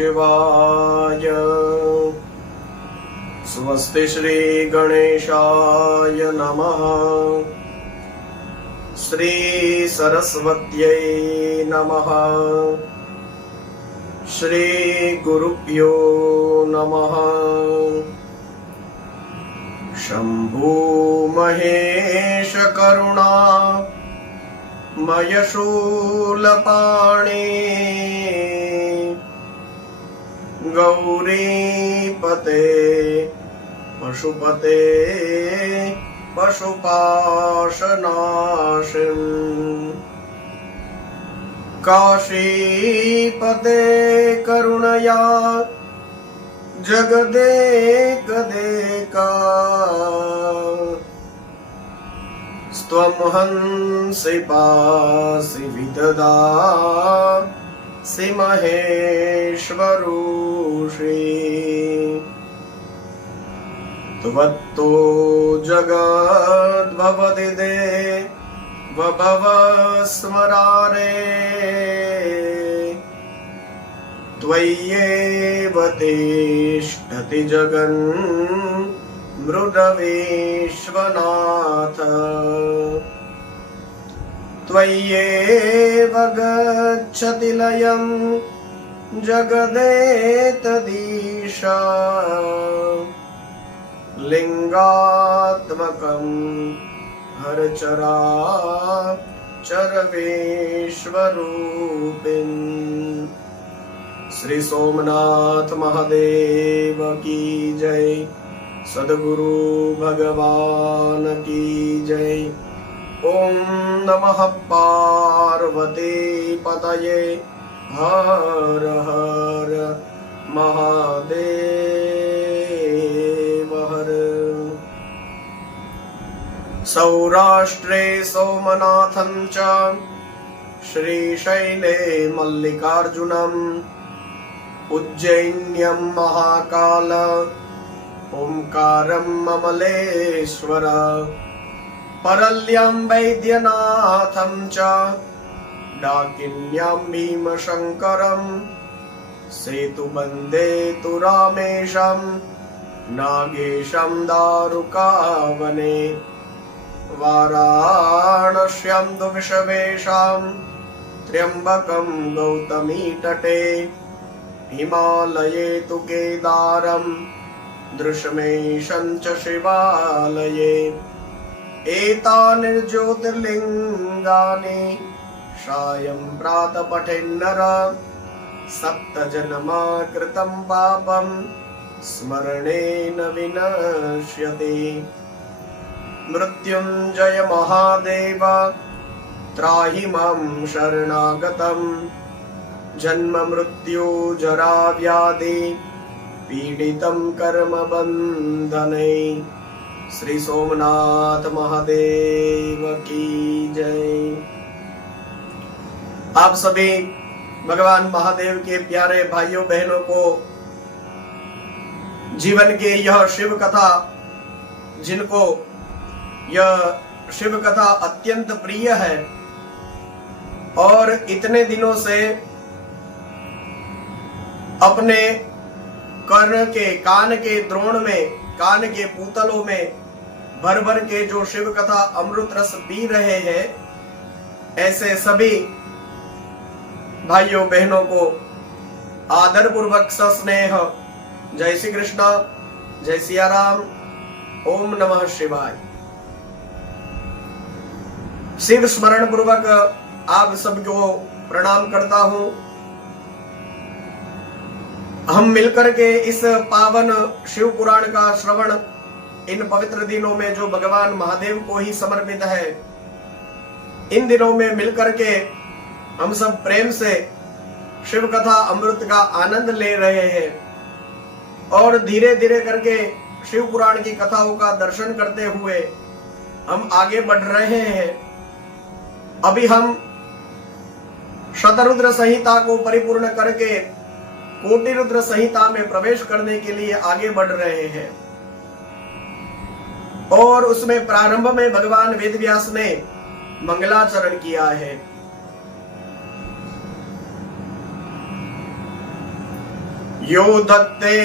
शिवाय। स्वस्ति श्री गणेशाय नमः। श्री सरस्वत्यै नमः। श्री गुरुभ्यो नमः। शंभो महेश करुणा मय शूलपाणि गौरीपते पशुपते पशुपाशनाशिम् काशीपते करुणया जगदेकदेका त्वं हंसि पासि विददासि महेश्वरूषि। त्वत्तो जगद्भवति देवभव स्मरारे। त्वय्येव तिष्ठति जगन् मृडविश्वनाथ। त्वय्येव गच्छति लयं जगदेतदीशा। लिंगात्मकं हरचराचर विश्वरूपिन्। श्री सोमनाथ महादेव की जय। सद्गुरु भगवान की जय। ओम नमः पार्वती पतये हर हर महादेव हर। सौराष्ट्रे सोमनाथं च श्रीशैले मल्लिकार्जुनम् उज्जैन्यं महाकाल ओंकारं ममलेश्वर। परल्यं वैद्यनाथं च डाकिन्यां भीमशंकरं। सेतुबन्धे तु रामेशं नागेशं दारुकावने। वाराणस्यां तु विषवेशां त्र्यम्बकं गौतमी तटे। हिमालये तु केदारं दृशमेशं च शिवालये। एतानि ज्योतिर्लिङ्गानि सायं प्रातः पठेन्नर। सप्तजन्मा कृतं पापं स्मरणेन विनश्यति। मृत्युञ्जय महादेव त्राहि मां शरणागतं। जन्म मृत्यु जरा व्याधि पीडितं कर्म बंधने। श्री सोमनाथ महादेव की जय। आप सभी भगवान महादेव के प्यारे भाइयों बहनों को जीवन के यह शिव कथा, जिनको यह शिव कथा अत्यंत प्रिय है और इतने दिनों से अपने कर्ण के कान के द्रोण में, कान के पूतलों में भर भर के जो शिव कथा अमृत रस पी रहे हैं, ऐसे सभी भाइयों बहनों को आदर पूर्वक सस्नेह जय श्री कृष्ण, जय सिया राम, ओम नमः शिवाय। शिव स्मरण पूर्वक आप सबको प्रणाम करता हूं। हम मिलकर के इस पावन शिव पुराण का श्रवण इन पवित्र दिनों में जो भगवान महादेव को ही समर्पित है, इन दिनों में मिलकर के हम सब प्रेम से शिव कथा अमृत का आनंद ले रहे हैं और धीरे धीरे करके शिव पुराण की कथाओं का दर्शन करते हुए हम आगे बढ़ रहे हैं। अभी हम शतरुद्र संहिता को परिपूर्ण करके कोटि रुद्र संहिता में प्रवेश करने के लिए आगे बढ़ रहे हैं और उसमें प्रारंभ में भगवान वेदव्यास ने मंगलाचरण किया है। यो दत्ते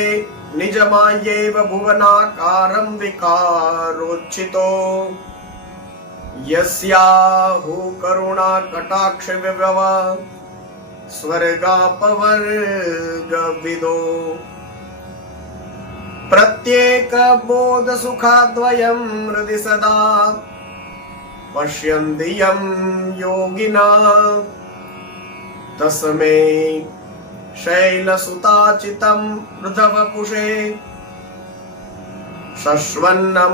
निजमायेव भुवनाकारं विकारोच्चितो यस्याहु करुणा कटाक्ष विभव स्वर्गापवर्गविदो प्रत्येक बोध सुखाद्वयं हृदि सदा पश्यन्ति यं योगिना तस्मै शैलसुताचितं मृधवपुषे शश्वन्नमस्तेजसे।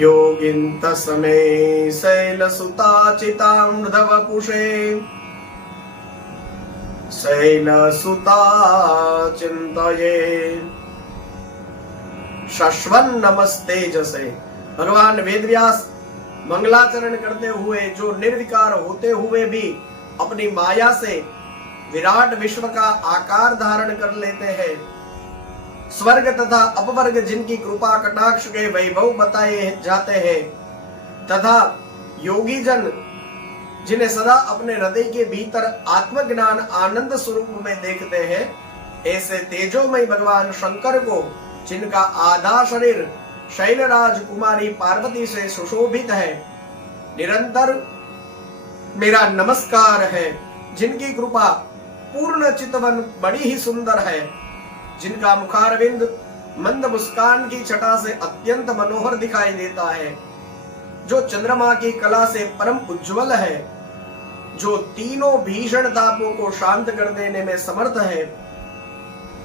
योगिन् तस्मै शैलसुताचितां मृधवपुषे शैलसुता चिंतये शश्वन्नमस्तेजसे। भगवान वेदव्यास मंगलाचरण करते हुए जो निर्विकार होते हुए भी अपनी माया से विराट विश्व का आकार धारण कर लेते हैं, स्वर्ग तथा अपवर्ग जिनकी कृपा कटाक्ष के वैभव बताए जाते हैं, तथा योगी जन जिन्हें सदा अपने हृदय के भीतर आत्मज्ञान आनंद स्वरूप में देखते हैं, ऐसे तेजोमय भगवान शंकर को जिनका आधा शरीर शैलराज कुमारी पार्वती से सुशोभित है, निरंतर मेरा नमस्कार है। जिनकी कृपा पूर्ण चितवन बड़ी ही सुंदर है, जिनका मुखारविंद मंद मुस्कान की छटा से अत्यंत मनोहर दिखाई देता है, जो चंद्रमा की कला से परम उज्जवल है, जो तीनों भीषण तापों को शांत कर देने में समर्थ है,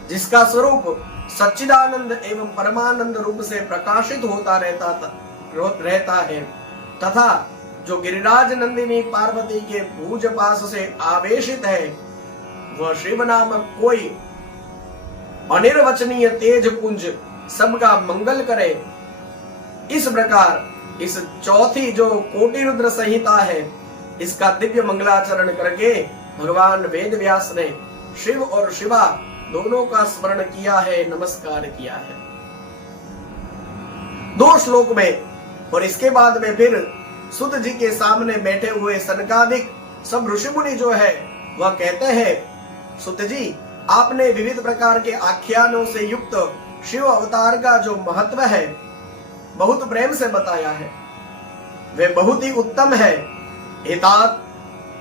जिसका स्वरूप सच्चिदानंद एवं परमानंद रूप से प्रकाशित होता रहता है, तथा जो गिरिराज नंदिनी पार्वती के भुज पास से आवेशित है, वह शिव नामक कोई अनिर्वचनीय तेज पुंज सबका मंगल करे। इस प्रकार इस चौथी जो कोटि रुद्र संहिता है, इसका दिव्य मंगलाचरण करके भगवान वेदव्यास ने शिव और शिवा दोनों का स्मरण किया है, नमस्कार किया है 2 श्लोक में। और इसके बाद में फिर सुत जी के सामने बैठे हुए सनकादिक सब ऋषि मुनि जो है वह कहते हैं, सुत जी आपने विविध प्रकार के आख्यानों से युक्त शिव अवतार का जो महत्व है बहुत प्रेम से बताया है, वे बहुत ही उत्तम है। हितात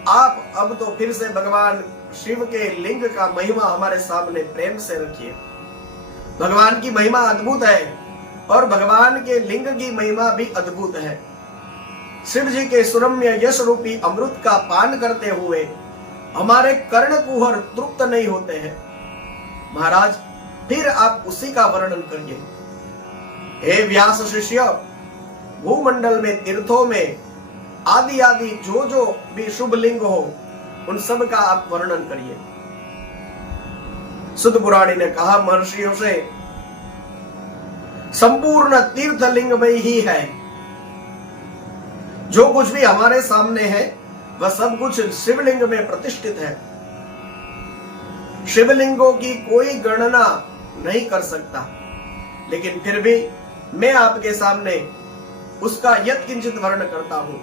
आप अब तो फिर से भगवान शिव के लिंग का महिमा हमारे सामने प्रेम से रखिए। भगवान की महिमा अद्भुत है और भगवान के लिंग की महिमा भी अद्भुत है। शिव जी के सुरम्य यश रूपी अमृत का पान करते हुए हमारे कर्ण कुहर तृप्त नहीं होते हैं। महाराज फिर आप उसी का वर्णन करिए। हे व्यास शिष्य, भूमंडल में तीर्थों में आदि आदि जो जो भी शुभ लिंग हो उन सब का आप वर्णन करिए। सुत पुराणी ने कहा महर्षियों से, संपूर्ण तीर्थ लिंग में ही है। जो कुछ भी हमारे सामने है वह सब कुछ शिवलिंग में प्रतिष्ठित है। शिवलिंगों की कोई गणना नहीं कर सकता, लेकिन फिर भी मैं आपके सामने उसका यत्किंचित वर्णन करता हूं।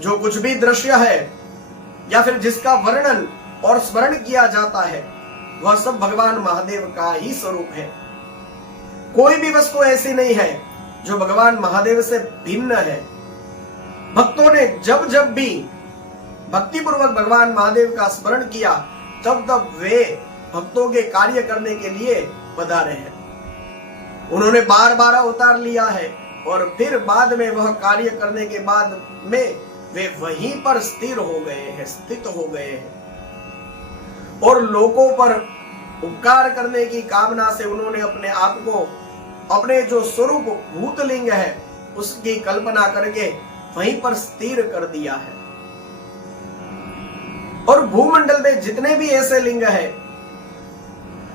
जो कुछ भी दृश्य है या फिर जिसका वर्णन और स्मरण किया जाता है वह सब भगवान महादेव का ही स्वरूप है। कोई भी वस्तु ऐसी नहीं है जो भगवान महादेव से भिन्न है। भक्तों ने जब जब भी भक्ति पूर्वक भगवान महादेव का स्मरण किया तब तब वे भक्तों के कार्य करने के लिए पधारे हैं। उन्होंने बार बार अवतार लिया है और फिर बाद में वह कार्य करने के बाद में वे वहीं पर स्थिर हो गए हैं, स्थित हो गए हैं और लोगों पर उपकार करने की कामना से उन्होंने अपने आप को अपने जो स्वरूप भूतलिंग है उसकी कल्पना करके वहीं पर स्थिर कर दिया है। और भूमंडल में जितने भी ऐसे लिंग है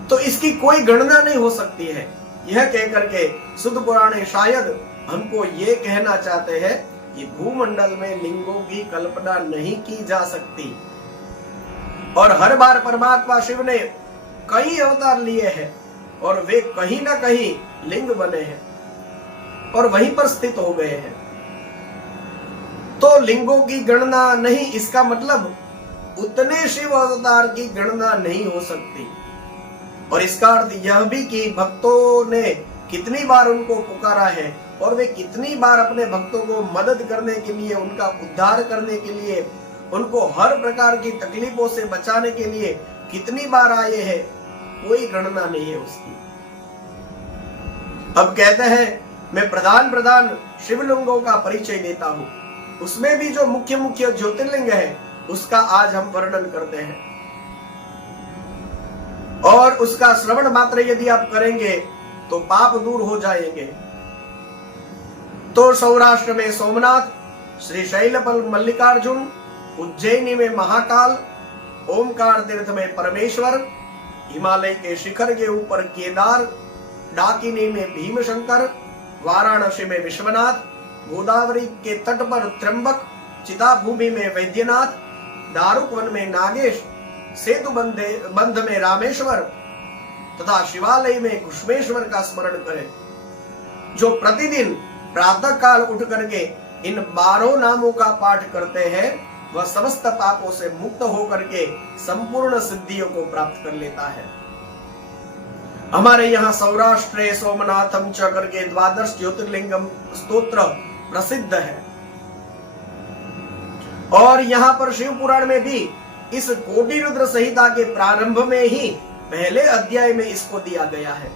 तो इसकी कोई गणना नहीं हो सकती है। यह कहकर के सुत पुराणे शायद हमको ये कहना चाहते हैं कि भूमंडल में लिंगों की कल्पना नहीं की जा सकती। और हर बार परमात्मा शिव ने कई अवतार लिए हैं और वे कहीं ना कहीं लिंग बने हैं और वहीं पर स्थित हो गए हैं। तो लिंगों की गणना नहीं, इसका मतलब उतने शिव अवतार की गणना नहीं हो सकती। और इसका अर्थ यह भी कि भक्तों ने कितनी बार उनको पुकारा है और वे कितनी बार अपने भक्तों को मदद करने के लिए, उनका उद्धार करने के लिए, उनको हर प्रकार की तकलीफों से बचाने के लिए कितनी बार आए हैं, कोई गणना नहीं है उसकी। अब कहते हैं मैं प्रधान शिवलिंगों का परिचय देता हूं। उसमें भी जो मुख्य मुख्य ज्योतिर्लिंग है उसका आज हम वर्णन करते हैं। और उसका श्रवण मात्र यदि आप करेंगे तो पाप दूर हो जाएंगे। तो सौराष्ट्र में सोमनाथ, श्रीशैल पर मल्लिकार्जुन, उज्जैनी में महाकाल, ओमकार तीर्थ में परमेश्वर, हिमालय के शिखर के ऊपर केदार, डाकिनी में भीमशंकर, वाराणसी में विश्वनाथ, गोदावरी के तट पर त्र्यंबक, चिताभूमि में वैद्यनाथ, दारुकवन में नागेश, सेतु बंध में रामेश्वर तथा शिवालय में घुष्मेश्वर का स्मरण करें। जो प्रतिदिन प्रातः काल उठ करके इन 12 नामों का पाठ करते हैं वह समस्त पापों से मुक्त होकर के संपूर्ण सिद्धियों को प्राप्त कर लेता है। हमारे यहाँ सौराष्ट्र सोमनाथम च करके 12 ज्योतिर्लिंगम स्तोत्र प्रसिद्ध है। और यहाँ पर शिव पुराण में भी इस कोटि रुद्र संहिता के प्रारंभ में ही पहले अध्याय में इसको दिया गया है।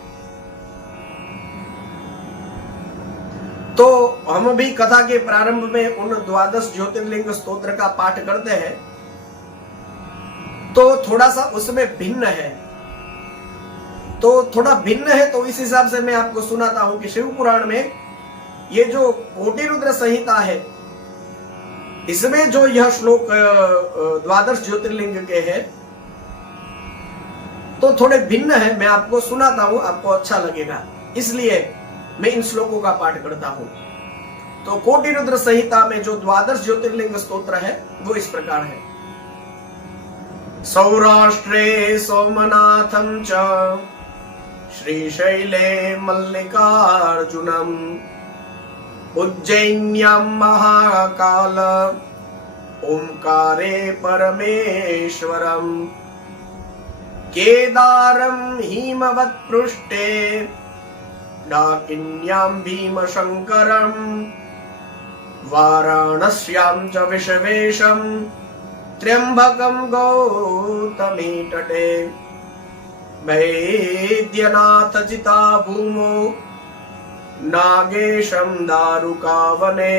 तो हम भी कथा के प्रारंभ में उन 12 ज्योतिर्लिंग स्तोत्र का पाठ करते हैं। तो थोड़ा सा उसमें भिन्न है, तो इस हिसाब से मैं आपको सुनाता हूं कि शिव पुराण में ये जो कोटि रुद्र संहिता है इसमें जो यह श्लोक 12 ज्योतिर्लिंग के हैं तो थोड़े भिन्न है। मैं आपको सुनाता हूं, आपको अच्छा लगेगा, इसलिए मैं इन श्लोकों का पाठ करता हूं। तो कोटि रुद्र संहिता में जो 12 ज्योतिर्लिंग स्तोत्र है वो इस प्रकार है। सौराष्ट्रे सोमनाथम च श्रीशैले मल्लिकार्जुनम उज्जैन्यां महाकाल ओंकारे परमेश्वरम केदारं हिमवत्पृष्ठे डाकिन्यां भीमशंकरं वाराणस्यां च विश्वेशं त्र्यंबकं गौतमी तटे वैद्यनाथ चिता भूमो नागेशं दारुकावने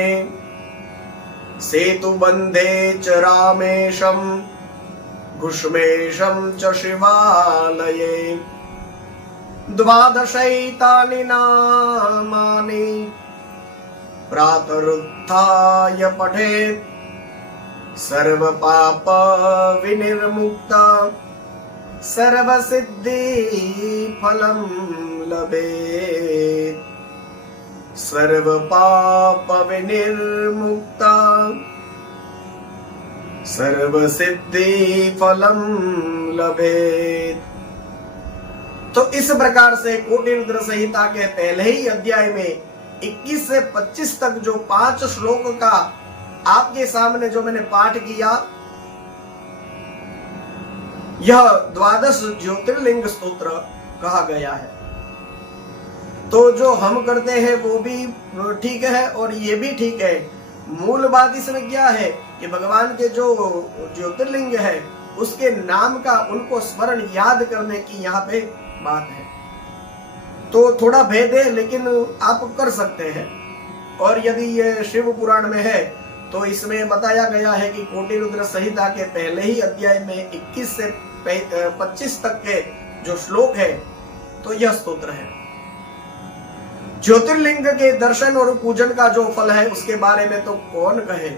सेतुबंधे च रामेशं घुष्मेशं च शिवालये 12 नामानि प्रातरुत्थाय पठेत् सर्वपाप विनिर्मुक्ता सर्वसिद्धि फलं लभेत्। सर्वपाप विनिर्मुक्ता सर्वसिद्धि फलं लभेत्। तो इस प्रकार से कोटि रुद्र संहिता के पहले ही अध्याय में 21 से 25 तक जो 5 श्लोक का आपके सामने जो मैंने पाठ किया, यह 12 ज्योतिर्लिंग स्तोत्र कहा गया है। तो जो हम करते हैं वो भी ठीक है और ये भी ठीक है। मूल बात इसमें क्या है कि भगवान के जो ज्योतिर्लिंग है उसके नाम का उनको स्मरण याद करने की यहाँ पे बात है। तो थोड़ा भेद है लेकिन आप कर सकते हैं। और यदि ये शिव पुराण में है तो इसमें बताया गया है कि कोटि रुद्र संहिता के पहले ही अध्याय में 21 से 25 तक के जो श्लोक है तो यह स्तोत्र है। ज्योतिर्लिंग के दर्शन और पूजन का जो फल है उसके बारे में तो कौन कहे।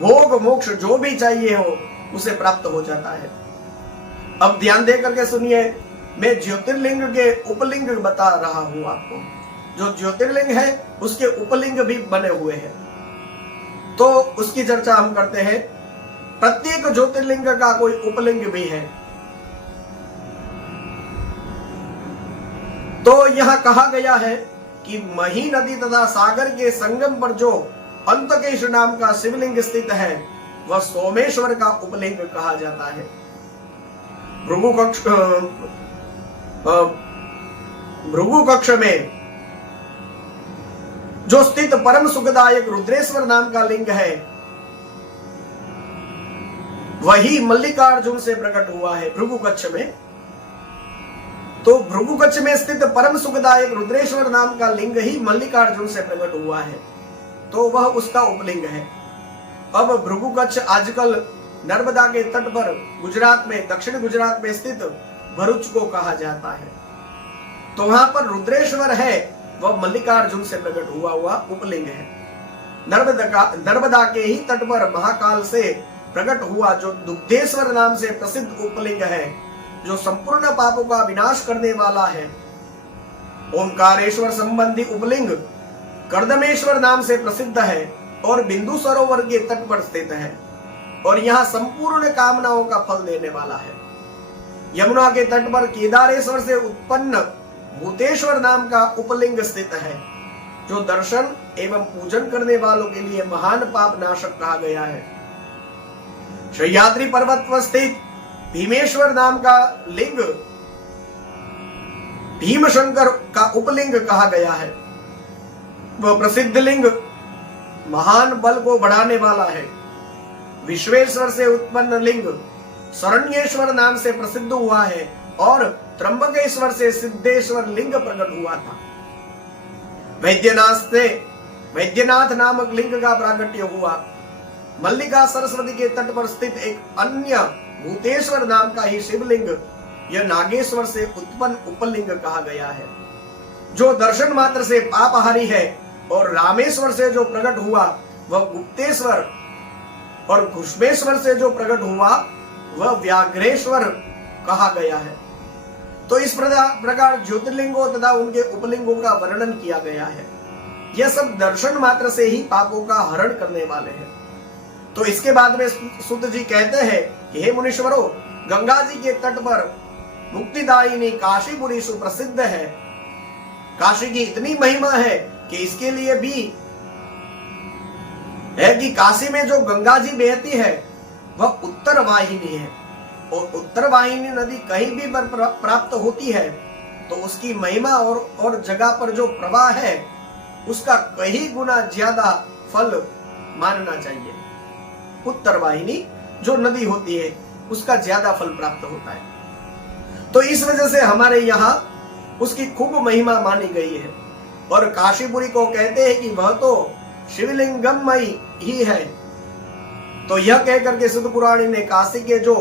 भोग मोक्ष जो भी चाहिए हो उसे प्राप्त हो जाता है। अब ध्यान दे करके सुनिए, मैं ज्योतिर्लिंग के उपलिंग बता रहा हूं आपको। जो ज्योतिर्लिंग है उसके उपलिंग भी बने हुए हैं, तो उसकी चर्चा हम करते हैं। प्रत्येक ज्योतिर्लिंग का कोई उपलिंग भी है। तो यह कहा गया है कि मही नदी तथा सागर के संगम पर जो अंतकेश नाम का शिवलिंग स्थित है, वह सोमेश्वर का उपलिंग कहा जाता है। भृगु कक्ष में जो स्थित परम सुखदायक रुद्रेश्वर नाम का लिंग है, वही मल्लिकार्जुन से प्रकट हुआ है। भृगु कक्ष में, तो भृगु कक्ष में स्थित परम सुखदायक रुद्रेश्वर नाम का लिंग ही मल्लिकार्जुन से प्रकट हुआ है, तो वह उसका उपलिंग है। अब भृगु कक्ष आजकल नर्मदा के तट पर गुजरात में, दक्षिण गुजरात में स्थित भरूच को कहा जाता है। तो वहां पर रुद्रेश्वर है, वह मल्लिकार्जुन से प्रकट हुआ उपलिंग है। नर्मदा के ही तट पर महाकाल से प्रकट हुआ जो दुग्धेश्वर नाम से प्रसिद्ध उपलिंग है, जो संपूर्ण पापों का विनाश करने वाला है। ओंकारेश्वर संबंधी उपलिंग कर्दमेश्वर नाम से प्रसिद्ध है और बिंदु सरोवर के तट पर स्थित है और यहाँ संपूर्ण कामनाओं का फल देने वाला है। यमुना के तट पर केदारेश्वर से उत्पन्न भूतेश्वर नाम का उपलिंग स्थित है, जो दर्शन एवं पूजन करने वालों के लिए महान पाप नाशक कहा गया है। सह्याद्री पर्वत पर स्थित भीमेश्वर नाम का लिंग भीमशंकर का उपलिंग कहा गया है। वह प्रसिद्ध लिंग महान बल को बढ़ाने वाला है। विश्वेश्वर से उत्पन्न लिंग शरण्येश्वर नाम से प्रसिद्ध हुआ है और त्र्यंबकेश्वर से सिद्धेश्वर लिंग प्रकट हुआ था। वैद्यनाथ नामक लिंग का प्राकट्य हुआ। मल्लिका सरस्वती के तट पर स्थित एक अन्य भूतेश्वर नाम का ही शिवलिंग, यह नागेश्वर से उत्पन्न उपलिंग कहा गया है, जो दर्शन मात्र से पापहारी है। और रामेश्वर से जो प्रकट हुआ वह गुप्तेश्वर, और घुष्मेश्वर से जो प्रकट हुआ वह व्याघ्रेश्वर कहा गया है। तो इस प्रकार ज्योतिर्लिंगों तथा उनके उपलिंगों का वर्णन किया गया है। यह सब दर्शन मात्र से ही पापों का हरण करने वाले हैं। तो इसके बाद में सुत जी कहते हैं कि हे मुनीश्वरों, गंगा जी के तट पर मुक्तिदायिनी काशीपुरी सुप्रसिद्ध है। काशी की इतनी महिमा है कि इसके लिए भी है कि काशी में जो गंगा जी बहती है वह उत्तर वाहिनी है, और उत्तर वाहिनी नदी कहीं भी पर प्राप्त होती है तो उसकी महिमा और जगह पर जो प्रवाह है उसका कई गुना ज्यादा फल मानना चाहिए। उत्तर वाहिनी जो नदी होती है उसका ज्यादा फल प्राप्त होता है। तो इस वजह से हमारे यहाँ उसकी खूब महिमा मानी गई है। और काशीपुरी को कहते हैं कि वह तो शिवलिंगमयी ही है। तो यह कहकर के सिद्ध पुराणी ने काशी के जो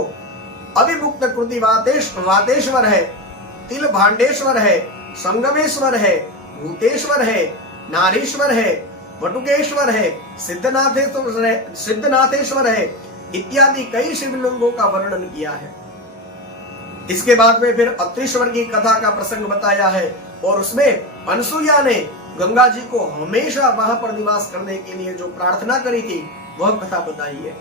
अभिमुक्त कृति वातेश्वर है, तिल भांडेश्वर है, संगमेश्वर है, भूतेश्वर है, नारीश्वर है, वटुकेश्वर है, सिद्धनाथेश्वर है इत्यादि कई शिवलिंगों का वर्णन किया है। इसके बाद में फिर अत्रीश्वर की कथा का प्रसंग बताया है और उसमें अनसुईया ने गंगा जी को हमेशा वहां पर निवास करने के लिए जो प्रार्थना करी थी वह कथा बताई है।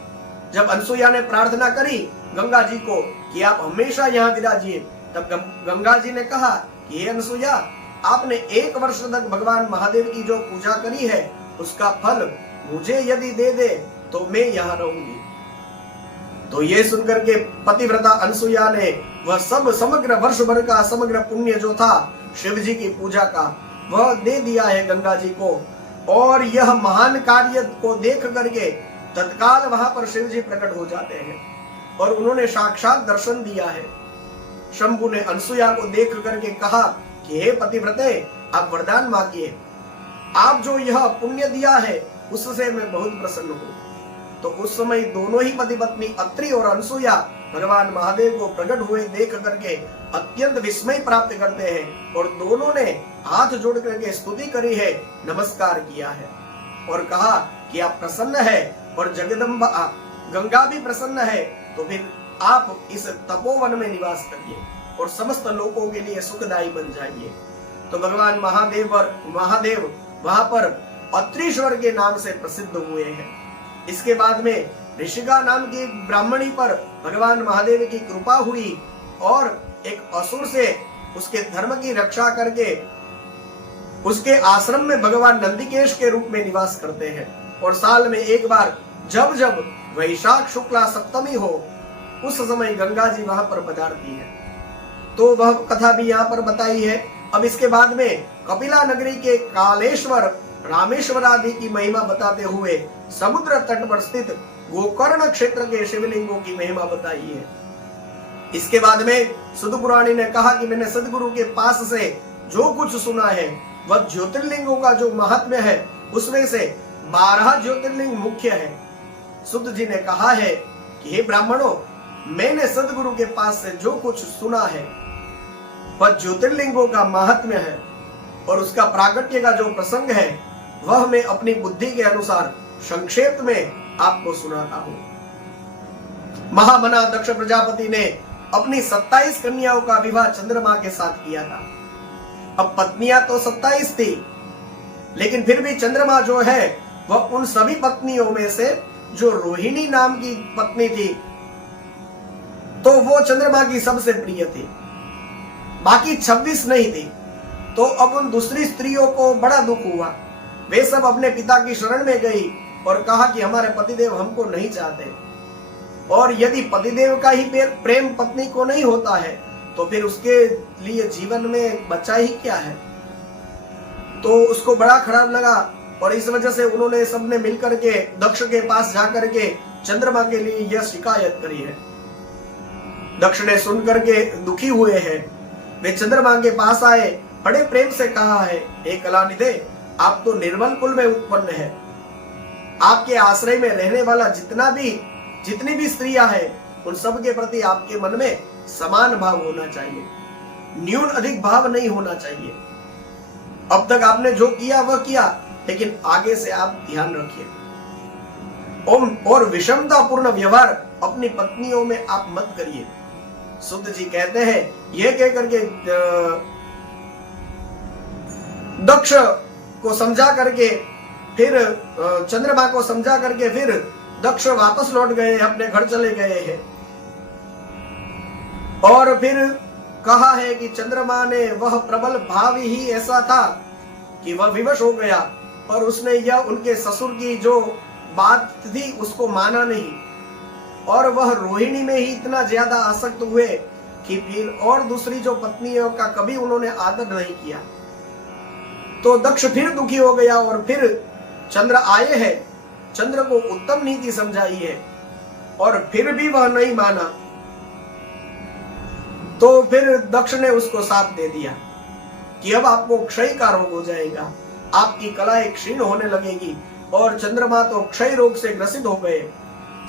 जब अनसुईया ने प्रार्थना करी गंगा जी को कि आप हमेशा यहाँ विराजिए, तब गंगा जी ने कहा कि हे अनसुईया, आपने 1 वर्ष तक भगवान महादेव की जो पूजा करी है उसका फल मुझे यदि दे दे तो मैं यहाँ रहूंगी। तो ये सुनकर के पतिव्रता अनसुईया ने वह सब समग्र वर्ष भर का समग्र पुण्य जो था शिव जी की पूजा का वह दे दिया है गंगा जी को। और यह महान कार्य को देख करके तत्काल वहां पर शिव जी प्रकट हो जाते हैं और उन्होंने साक्षात दर्शन दिया है। शंभु ने अनसुईया को देख करके कहा कि हे पतिव्रते, आप वरदान मांगिए, आप जो यह पुण्य दिया है उससे मैं बहुत प्रसन्न हूँ। तो उस समय दोनों ही पति पत्नी अत्रि और अनसुईया भगवान महादेव को प्रकट हुए देख करके अत्यंत विस्मय प्राप्त करते हैं और दोनों ने हाथ जोड़ करके स्तुति करी है, नमस्कार किया है और कहा कि आप प्रसन्न है और जगदम्बा गंगा भी प्रसन्न है, तो फिर आप इस तपोवन में निवास करिए और समस्त लोगों के लिए सुखदायी बन जाइए। तो भगवान महादेव वहां पर अत्रीश्वर के नाम से प्रसिद्ध हुए हैं। इसके बाद में ऋषिका नाम की ब्राह्मणी पर भगवान महादेव की कृपा हुई और एक असुर से उसके धर्म की रक्षा करके उसके आश्रम में भगवान नंदिकेश के रूप में निवास करते हैं। और साल में एक बार जब जब वैशाख शुक्ला सप्तमी हो उस समय गंगा जी वहां पर पधारती है। तो वह कथा भी यहाँ पर बताई है। अब इसके बाद में कपिला नगरी के कालेश्वर रामेश्वर आदि की महिमा बताते हुए समुद्र तट पर स्थित गोकर्ण क्षेत्र के शिवलिंगों की महिमा बताई है। इसके बाद में सुध पुराणी ने कहा कि मैंने सदगुरु के पास से जो कुछ सुना है वह ज्योतिर्लिंगों का जो महात्म्य है उसमें से 12 ज्योतिर्लिंग मुख्य है। सुध जी ने कहा है कि हे ब्राह्मणों, मैंने सदगुरु के पास से जो कुछ सुना है वह ज्योतिर्लिंगों का महात्म्य है और उसका प्रागट्य का जो प्रसंग है वह मैं अपनी बुद्धि के अनुसार संक्षेप में आपको सुनाता हूं। महामना दक्ष प्रजापति ने अपनी 27 कन्याओं का विवाह चंद्रमा के साथ किया था। अब पत्नियां तो 27 थी, लेकिन फिर भी चंद्रमा जो है वह उन सभी पत्नियों में से जो रोहिणी नाम की पत्नी थी तो वो चंद्रमा की सबसे प्रिय थी, बाकी 26 नहीं थी। तो अब उन दूसरी स्त्रियों को बड़ा दुख हुआ। वे सब अपने पिता की शरण में गई और कहा कि हमारे पतिदेव हमको नहीं चाहते, और यदि पतिदेव का ही प्रेम पत्नी को नहीं होता है तो फिर उसके लिए जीवन में बचा ही क्या है। तो उसको बड़ा खराब लगा और इस वजह से उन्होंने सबने मिलकर के दक्ष के पास जाकर के चंद्रमा के लिए यह शिकायत करी है। दक्ष ने सुनकर के दुखी हुए हैं। वे चंद्रमा के पास आए, बड़े प्रेम से कहा है, हे कलानिधे, आप तो निर्मल कुल में उत्पन्न है। आपके आश्रय में रहने वाला जितनी भी स्त्रियां हैं उन सब के प्रति आपके मन में समान भाव होना चाहिए, न्यून अधिक भाव नहीं होना चाहिए। अब तक आपने जो किया वह किया, लेकिन आगे से आप ध्यान रखिए और विषमतापूर्ण व्यवहार अपनी पत्नियों में आप मत करिए। सुध जी कहते हैं, यह कहकर के दक्ष को समझा करके फिर चंद्रमा को समझा करके फिर दक्ष वापस लौट गए, अपने घर चले गए हैं। और फिर कहा है कि चंद्रमा ने वह प्रबल भाव ही ऐसा था कि वह विवश हो गया और उसने यह उनके ससुर की जो बात थी उसको माना नहीं, और वह रोहिणी में ही इतना ज्यादा आसक्त हुए कि फिर और दूसरी जो पत्नियों का कभी उन्होंने आदर नहीं किया। तो दक्ष फिर दुखी हो गया और फिर चंद्र आए हैं, चंद्र को उत्तम नीति समझाई है और फिर भी वह नहीं माना। तो फिर दक्ष ने उसको साप दे दिया कि अब आपको क्षय का रोग हो जाएगा, आपकी कलाएं क्षीण होने लगेगी। और चंद्रमा तो क्षय रोग से ग्रसित हो गए।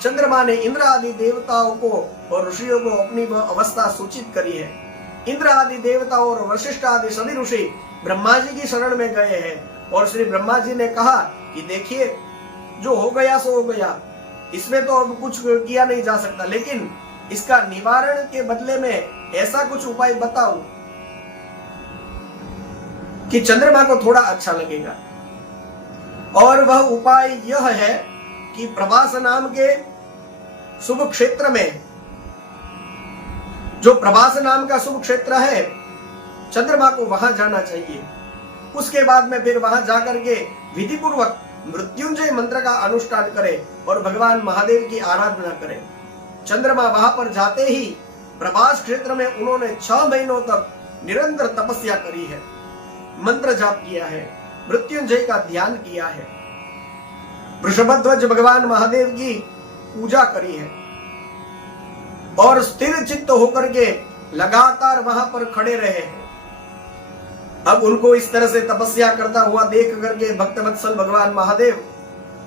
चंद्रमा ने इंद्र आदि देवताओं को और ऋषियों को अपनी वह अवस्था सूचित करी है। इंद्र आदि देवताओं और वशिष्ठ आदि सभी ऋषि ब्रह्मा जी की शरण में गए हैं और श्री ब्रह्मा जी ने कहा कि देखिए, जो हो गया सो हो गया, इसमें तो अब कुछ किया नहीं जा सकता, लेकिन इसका निवारण के बदले में ऐसा कुछ उपाय बताओ कि चंद्रमा को थोड़ा अच्छा लगेगा। और वह उपाय यह है कि प्रभास नाम के शुभ क्षेत्र में, जो प्रभास नाम का शुभ क्षेत्र है, चंद्रमा को वहां जाना चाहिए। उसके बाद में फिर वहां जाकर के विधि पूर्वक मृत्युंजय मंत्र का अनुष्ठान करें और भगवान महादेव की आराधना करें। चंद्रमा वहां पर जाते ही प्रभास क्षेत्र में उन्होंने 6 महीनों तक निरंतर तपस्या करी है, मंत्र जाप किया है, मृत्युंजय का ध्यान किया है, वृषभध्वज भगवान महादेव की पूजा करी है और स्थिर चित्त होकर के लगातार वहां पर खड़े रहे हैं। अब उनको इस तरह से तपस्या करता हुआ देख करके भक्तवत्सल भगवान महादेव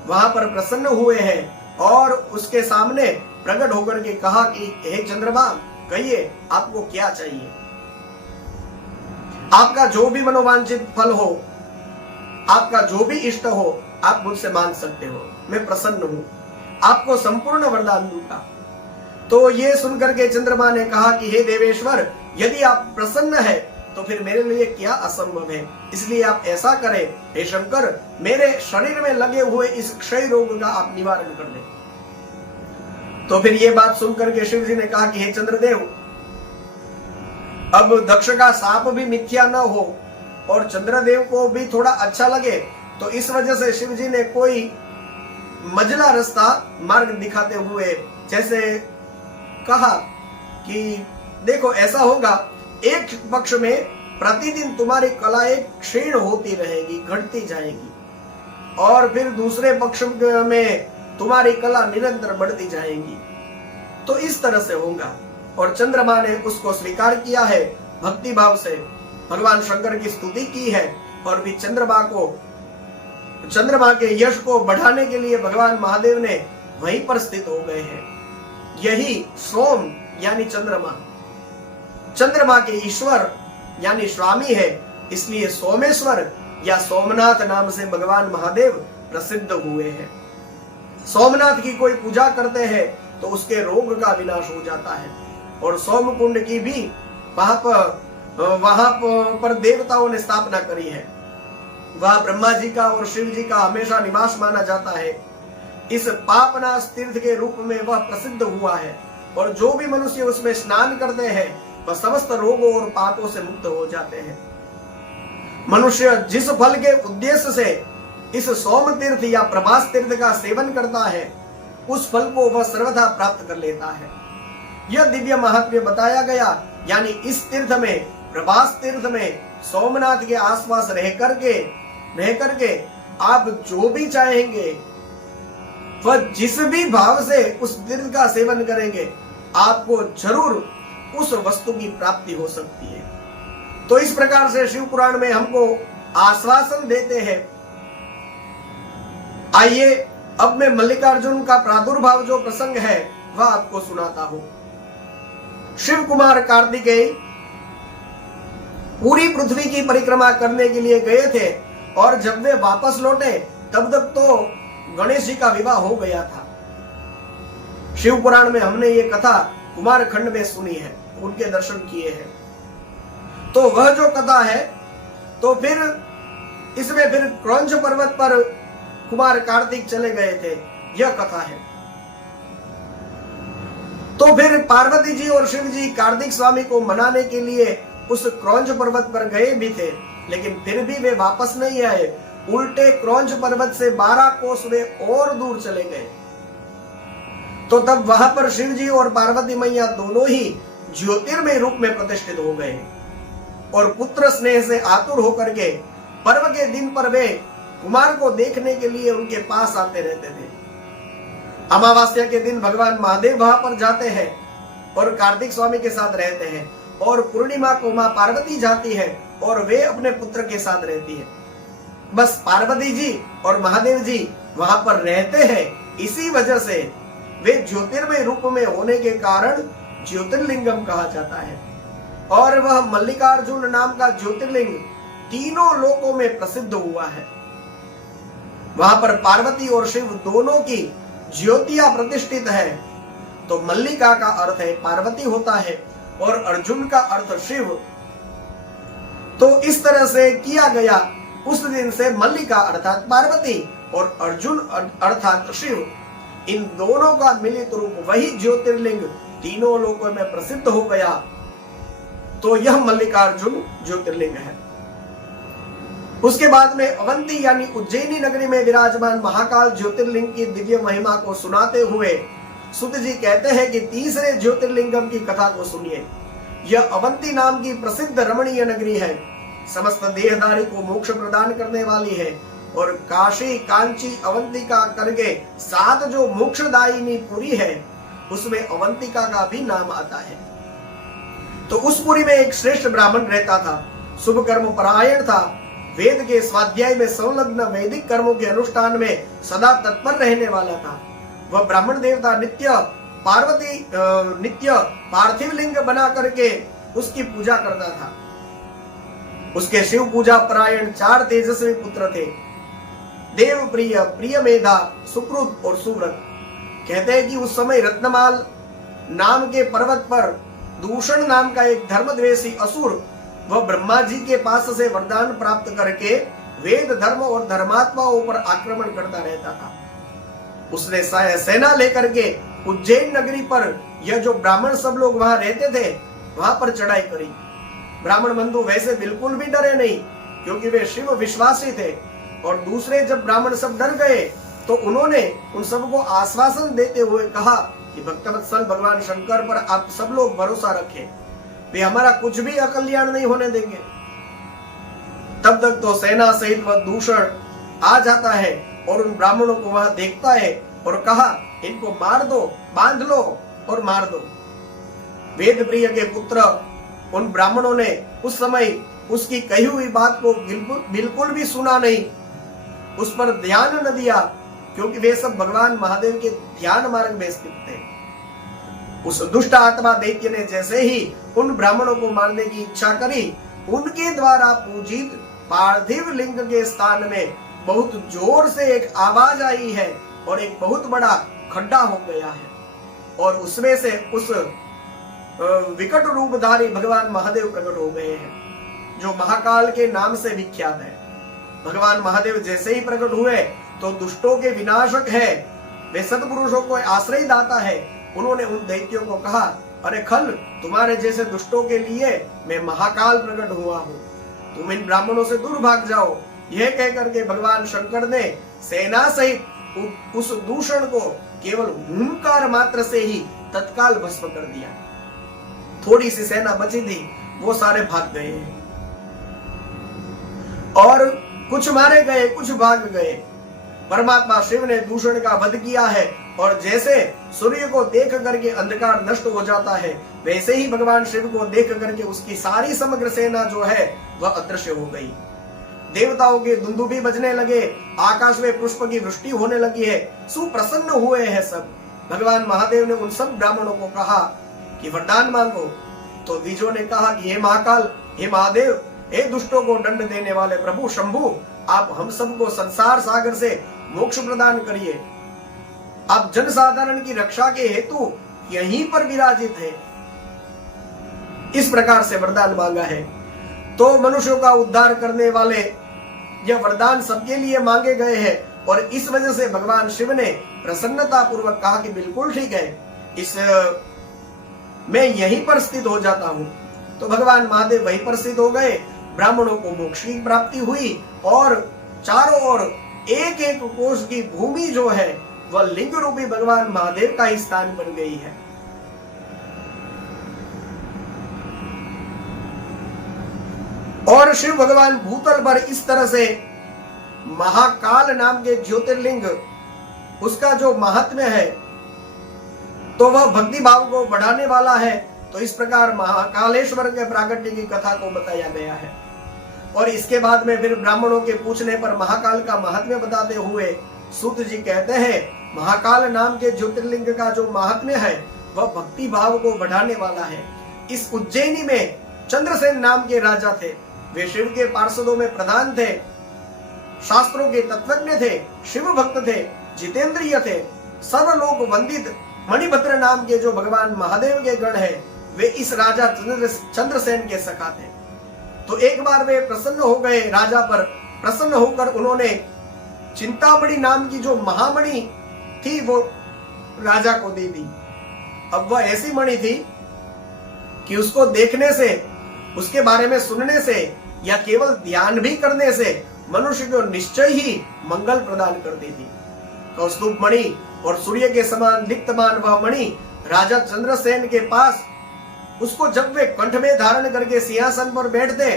वहां पर प्रसन्न हुए हैं और उसके सामने प्रकट होकर के कहा कि हे चंद्रमा, कहिए आपको क्या चाहिए। आपका जो भी मनोवांछित फल हो, आपका जो भी इष्ट हो, आप मुझसे मांग सकते हो, मैं प्रसन्न हूं, आपको संपूर्ण वरदान दूंगा। तो ये सुनकर के चंद्रमा ने कहा कि हे देवेश्वर, यदि आप प्रसन्न है तो फिर मेरे लिए क्या असंभव है, इसलिए आप ऐसा करें, हे शंकर, मेरे शरीर में लगे हुए इस क्षय रोग का आप निवारण कर दें। तो फिर ये बात सुनकर के शिव जी ने कहा कि हे चंद्रदेव, अब दक्ष का साप भी मिथ्या न हो और चंद्रदेव को भी थोड़ा अच्छा लगे, तो इस वजह से शिव जी ने कोई मंझला रास्ता मार्ग दिखाते हुए जैसे कहा कि देखो ऐसा होगा, एक पक्ष में प्रतिदिन तुम्हारी कलाएं क्षीण होती रहेगी, घटती जाएगी, और फिर दूसरे पक्ष में तुम्हारी कला निरंतर बढ़ती जाएगी। तो इस तरह से होगा। और चंद्रमा ने उसको स्वीकार किया है, भक्ति भाव से भगवान शंकर की स्तुति की है, और भी चंद्रमा के यश को बढ़ाने के लिए भगवान महादेव ने वहीं पर स्थित हो गए हैं। यही सोम यानी चंद्रमा के ईश्वर यानी स्वामी है, इसलिए सोमेश्वर या सोमनाथ नाम से भगवान महादेव प्रसिद्ध हुए हैं। सोमनाथ की कोई पूजा करते हैं तो उसके रोग का विनाश हो जाता है। और सोम कुंड की भी वहां पर देवताओं ने स्थापना करी है। वह ब्रह्मा जी का और शिव जी का हमेशा निवास माना जाता है। इस पापनाश तीर्थ के रूप में वह प्रसिद्ध हुआ है, और जो भी मनुष्य उसमें स्नान करते हैं वह समस्त रोगों और पापों से मुक्त हो जाते हैं। मनुष्य जिस फल के उद्देश्य से इस सोम तीर्थ या प्रभास तीर्थ का सेवन करता है, उस फल को वह सर्वथा प्राप्त कर लेता है। यह दिव्य महात्म्य बताया गया, यानी इस तीर्थ में, प्रभास तीर्थ में, सोमनाथ के आसपास रह करके आप जो भी चाहेंगे वह जिस भी भाव से उस तीर्थ का सेवन करेंगे, आपको जरूर उस वस्तु की प्राप्ति हो सकती है। तो इस प्रकार से शिव पुराण में हमको आश्वासन देते हैं। आइए अब मैं मल्लिकार्जुन का प्रादुर्भाव जो प्रसंग है वह आपको सुनाता हूं। शिव कुमार कार्तिकेय पूरी पृथ्वी की परिक्रमा करने के लिए गए थे, और जब वे वापस लौटे तब तक तो गणेश जी का विवाह हो गया था। शिव पुराण में हमने ये कथा कुमार खंड में सुनी है, उनके दर्शन किए हैं। तो वह जो कथा है, तो फिर इसमें फिर क्रौंच पर्वत पर कुमार कार्तिक चले गए थे, यह कथा है। तो फिर पार्वती जी और शिव जी कार्तिक स्वामी को मनाने के लिए उस क्रौंच पर्वत पर गए भी थे, लेकिन फिर भी वे वापस नहीं आए। उल्टे क्रौंच पर्वत से 12 कोस वे और दूर चले गए। तो तब वहां पर शिव जी और पार्वती मैया दोनों ही ज्योतिर्मय रूप में प्रतिष्ठित हो गए, और पुत्र स्नेह से आतुर होकर के पर्व के दिन पर वे कुमार को देखने के लिए उनके पास आते रहते थे। अमावस्या के दिन भगवान महादेव वहां पर जाते हैं और कार्तिक स्वामी के साथ रहते हैं, और पूर्णिमा को मां पार्वती जाती है और वे अपने पुत्र के साथ रहती है। बस पार्वती जी और महादेव जी वहां पर रहते हैं, इसी वजह से वे ज्योतिर्मय रूप में होने के कारण ज्योतिर्लिंगम कहा जाता है। और वह मल्लिकार्जुन नाम का ज्योतिर्लिंग तीनों लोकों में प्रसिद्ध हुआ है। वहां पर पार्वती और शिव दोनों की ज्योतियां प्रतिष्ठित है। तो मल्लिका का अर्थ है पार्वती होता है, और अर्जुन का अर्थ शिव। तो इस तरह से किया गया। उस दिन से मल्लिका अर्थात पार्वती और अर्जुन अर्थात शिव, इन दोनों का मिलित रूप वही ज्योतिर्लिंग तीनों लोकों में प्रसिद्ध हो गया। तो यह मल्लिकार्जुन ज्योतिर्लिंग है। उसके बाद में अवंती यानी उज्जैनी नगरी में विराजमान महाकाल ज्योतिर्लिंग की दिव्य महिमा को सुनाते हुए सुत जी कहते हैं कि तीसरे ज्योतिर्लिंगम की कथा को सुनिए। यह अवंती नाम की प्रसिद्ध रमणीय नगरी है, समस्त देहधारी को मोक्ष प्रदान करने वाली है, और काशी, कांची, अवंतिका करके 7 जो मोक्षदायिनी पुरी है, उसमें अवंतिका का भी नाम आता है। तो उस पुरी में एक श्रेष्ठ ब्राह्मण रहता था, शुभ कर्म परायण था, वेद के स्वाध्याय में संलग्न वैदिक कर्मों के अनुष्ठान में सदा तत्पर रहने वाला था। वह ब्राह्मण देवता नित्य पार्थिव लिंग बना करके उसकी पूजा करता था। उसके शिव पूजा परायण 4 तेजस्वी पुत्र थे, देव प्रिय, प्रिय मेधा, सुकृत और सुव्रत। कहते हैं कि उस समय रत्नमाल नाम के पर्वत पर दूषण नाम का एक धर्मद्वेषी असुर, वह ब्रह्मा जी के पास से वरदान प्राप्त करके वेद, धर्म और धर्मात्माओं पर आक्रमण करता रहता था। उसने सेना लेकर के उज्जैन नगरी पर, यह जो ब्राह्मण सब लोग वहां रहते थे, वहां पर चढ़ाई करी। ब्राह्मण बंधु वैसे बिल्कुल भी डरे नहीं, क्योंकि वे शिव विश्वासी थे। और दूसरे जब ब्राह्मण सब डर गए तो उन्होंने उन सबको आश्वासन देते हुए कहा कि भक्तवत्सल भगवान शंकर पर आप सब लोग भरोसा रखें, वे हमारा कुछ भी अकल्याण नहीं होने देंगे। तब तक तो सेना सहित वह दूषण आ जाता है और उन ब्राह्मणों को वह देखता है और कहा, इनको मार दो, बांध लो और मार दो। वेद प्रिय के पुत्र उन ब्राह्मणों ने उस समय उसकी कही हुई बात को बिल्कुल भी सुना नहीं, उस पर ध्यान न दिया, क्योंकि वे सब भगवान महादेव के ध्यान मार्ग में स्थित थे। उस दुष्ट आत्मा दैत्य ने जैसे ही उन ब्राह्मणों को मारने की इच्छा करी, उनके द्वारा पूजित पार्थिव लिंग के स्थान में बहुत जोर से एक आवाज आई है और एक बहुत बड़ा खड्डा हो गया है, और उसमें से उस विकट रूपधारी भगवान महादेव प्रकट हो गए हैं, जो महाकाल के नाम से विख्यात है। भगवान महादेव जैसे ही प्रकट हुए तो दुष्टों के विनाशक है, वे सत्पुरुषों को आश्रय दाता है। उन्होंने उन दैत्यों को कहा, अरे खल, तुम्हारे जैसे दुष्टों के लिए मैं महाकाल प्रकट हुआ हूँ, तुम इन ब्राह्मणों से दूर भाग जाओ। यह कहकर के भगवान शंकर ने सेना सहित उस दूषण को केवल हुंकार मात्र से ही तत्काल भस्म कर दिया। थोड़ी सी सेना बची थी, वो सारे भाग गए हैं, और कुछ मारे गए, कुछ भाग गए। परमात्मा शिव ने दूषण का वध किया है, और जैसे सूर्य को देख करके अंधकार नष्ट हो जाता है, वैसे ही भगवान शिव को देख करके उसकी सारी समग्र सेना जो है वह अदृश्य हो गई। देवताओं के दुंदुभी बजने लगे, आकाश में पुष्प की वृष्टि होने लगी है, सुप्रसन्न हुए हैं सब। भगवान महादेव ने उन सब ब्राह्मणों को कहा कि वरदान मांगो। तो द्विजों ने कहा कि हे महाकाल, हे महादेव, हे दुष्टों को दंड देने वाले प्रभु शंभु, आप हम सबको संसार सागर से मोक्ष प्रदान करिए। आप जनसाधारण की रक्षा के हेतु यहीं पर विराजित है। इस प्रकार से वरदान मांगा है। तो मनुष्यों का उद्धार करने वाले यह वरदान सबके लिए मांगे गए हैं, और इस वजह से भगवान शिव ने प्रसन्नता पूर्वक कहा कि बिल्कुल ठीक है, इस मैं यहीं पर स्थित हो जाता हूं। तो भगवान महादेव वहीं पर स्थित हो गए, ब्राह्मणों को मोक्ष की प्राप्ति हुई, और चारों ओर एक एक कोष की भूमि जो है वह लिंग रूपी भगवान महादेव का ही स्थान बन गई है। और शिव भगवान भूतल पर इस तरह से महाकाल नाम के ज्योतिर्लिंग, उसका जो महात्म्य है तो वह भक्ति भाव को बढ़ाने वाला है। तो इस प्रकार महाकालेश्वर के प्राकट्य की कथा को बताया गया है। और इसके बाद में फिर ब्राह्मणों के पूछने पर महाकाल का महात्म्य बताते हुए सूत जी कहते हैं, महाकाल नाम के ज्योतिर्लिंग का जो महात्म्य है वह भक्ति भाव को बढ़ाने वाला है। इस उज्जैनी में चंद्रसेन नाम के राजा थे, वे शिव के पार्षदों में प्रधान थे, शास्त्रों के तत्वज्ञ थे, शिव भक्त थे, जितेंद्रिय थे, सर्वलोक वंदित मणिभद्र नाम के जो भगवान महादेव के गण है, वे इस राजा चंद्रसेन के सखा थे। तो एक बार वे प्रसन्न हो गए, राजा पर प्रसन्न होकर उन्होंने चिंतामणि नाम की जो महामणि थी वो राजा को दे दी। अब वह ऐसी मणि थी कि उसको देखने से, उसके बारे में सुनने से या केवल ध्यान भी करने से मनुष्य को निश्चय ही मंगल प्रदान करती थी। कौस्तुभ मणि और सूर्य के समान दीप्तमान वह मणि राजा चंद्रसेन के पास, उसको जब वे कंठ में धारण करके सिंहासन पर बैठते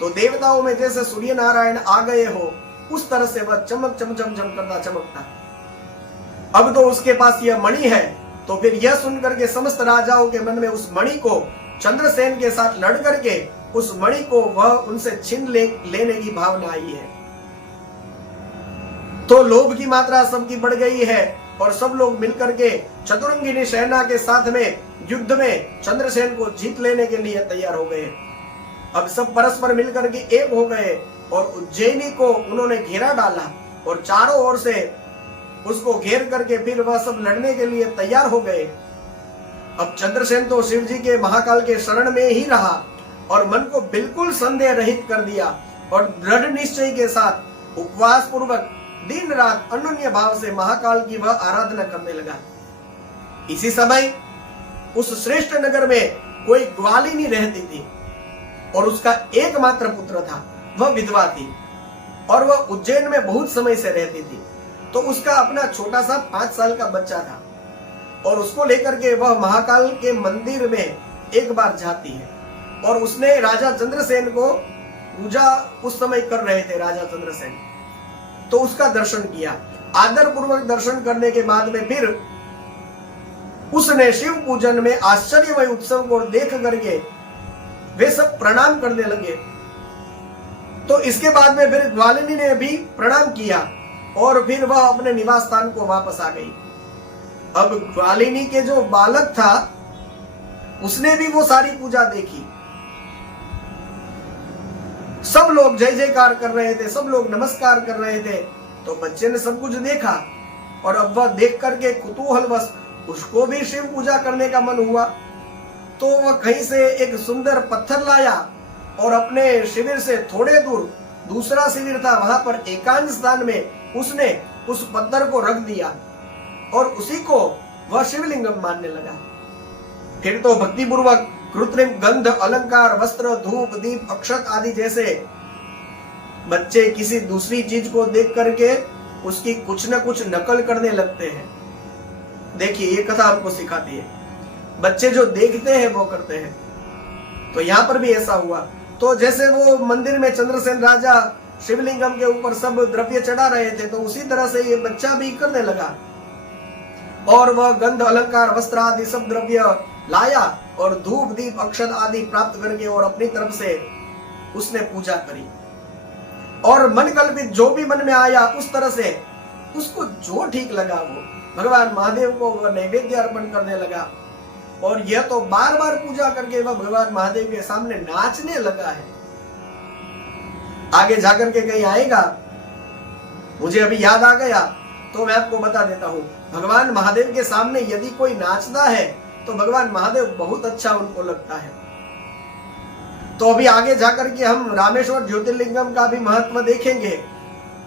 तो देवताओं में जैसे सूर्य नारायण आ गए हो, उस तरह से वह चमक चमचम करता चमकता। अब तो उसके पास यह मणि है, तो फिर यह सुनकर के समस्त राजाओं के मन में उस मणि को चंद्रसेन के साथ लड़ करके उस मणि को वह उनसे छीन लेने की भावना आई है। तो लोभ की मात्रा सबकी बढ़ गई है, और सब लोग मिलकर के चतुरंगिनी सेना के साथ में युद्ध में चंद्रसेन को जीत लेने के लिए तैयार हो गए। अब सब परस्पर मिलकर के एक हो गए और उज्जैनी को उन्होंने घेरा डाला, और चारों ओर से उसको घेर करके फिर वह सब लड़ने के लिए तैयार हो गए। अब चंद्रसेन तो शिव जी के महाकाल के शरण में ही रहा और मन को बिल्कुल संदेह रहित कर दिया, और दृढ़ निश्चय के साथ उपवास पूर्वक दिन रात अनन्य भाव से महाकाल की वह आराधना करने लगा। इसी समय उस श्रेष्ठ नगर में कोई ग्वालिनी रहती थी, और उसका एकमात्र पुत्र था, वह विधवा थी, और वह उज्जैन में बहुत समय से रहती थी। तो उसका अपना छोटा सा 5 साल का बच्चा था और उसको लेकर के वह महाकाल के मंदिर में एक बार जाती है और उसने राजा चंद्रसेन को पूजा उस समय कर रहे थे राजा चंद्रसेन, तो उसका दर्शन किया। आदर पूर्वक दर्शन करने के बाद में फिर उसने शिव पूजन में आश्चर्यमय उत्सव को देख करके वे सब प्रणाम करने लगे। तो इसके बाद में फिर ग्वालिनी ने भी प्रणाम किया और फिर वह अपने निवास स्थान को वापस आ गई। अब ग्वालिनी के जो बालक था उसने भी वो सारी पूजा देखी। सब लोग जय जयकार कर रहे थे, सब लोग नमस्कार कर रहे थे, तो बच्चे ने सब कुछ देखा और अब वह देख करके कुतूहलवश उसको भी शिव पूजा करने का मन हुआ। तो वह कहीं से एक सुंदर पत्थर लाया और अपने शिविर से थोड़े दूर दूसरा शिविर था, वहां पर एकांत स्थान में उसने उस पत्थर को रख दिया और उसी को वह शिवलिंगम मानने लगा। फिर तो भक्ति पूर्वक कृत्रिम गंध, अलंकार, वस्त्र, धूप, दीप, अक्षत आदि जैसे बच्चे किसी दूसरी चीज को देख करके उसकी कुछ न कुछ नकल करने लगते हैं। देखिए ये कथा हमको सिखाती है, बच्चे जो देखते हैं वो करते हैं। तो यहाँ पर भी ऐसा हुआ। तो जैसे वो मंदिर में चंद्रसेन राजा शिवलिंगम के ऊपर सब द्रव्य चढ़ा रहे थे, तो उसी तरह से ये बच्चा भी करने लगा और वह गंध, अलंकार, वस्त्र आदि सब द्रव्य लाया और धूप, दीप, अक्षत आदि प्राप्त करके और अपनी तरफ से उसने पूजा करी और मन कल्पित जो भी मन में आया उस तरह से उसको जो ठीक लगा वो भगवान महादेव को वह नैवेद्य अर्पण करने लगा। और यह तो बार बार पूजा करके वह भगवान महादेव के सामने नाचने लगा है। आगे जाकर के कहीं आएगा, मुझे अभी याद आ गया तो मैं आपको बता देता हूं। भगवान महादेव के सामने यदि कोई नाचता है तो भगवान महादेव बहुत अच्छा उनको लगता है। तो अभी आगे जाकर के हम रामेश्वर ज्योतिर्लिंगम का भी महत्व देखेंगे।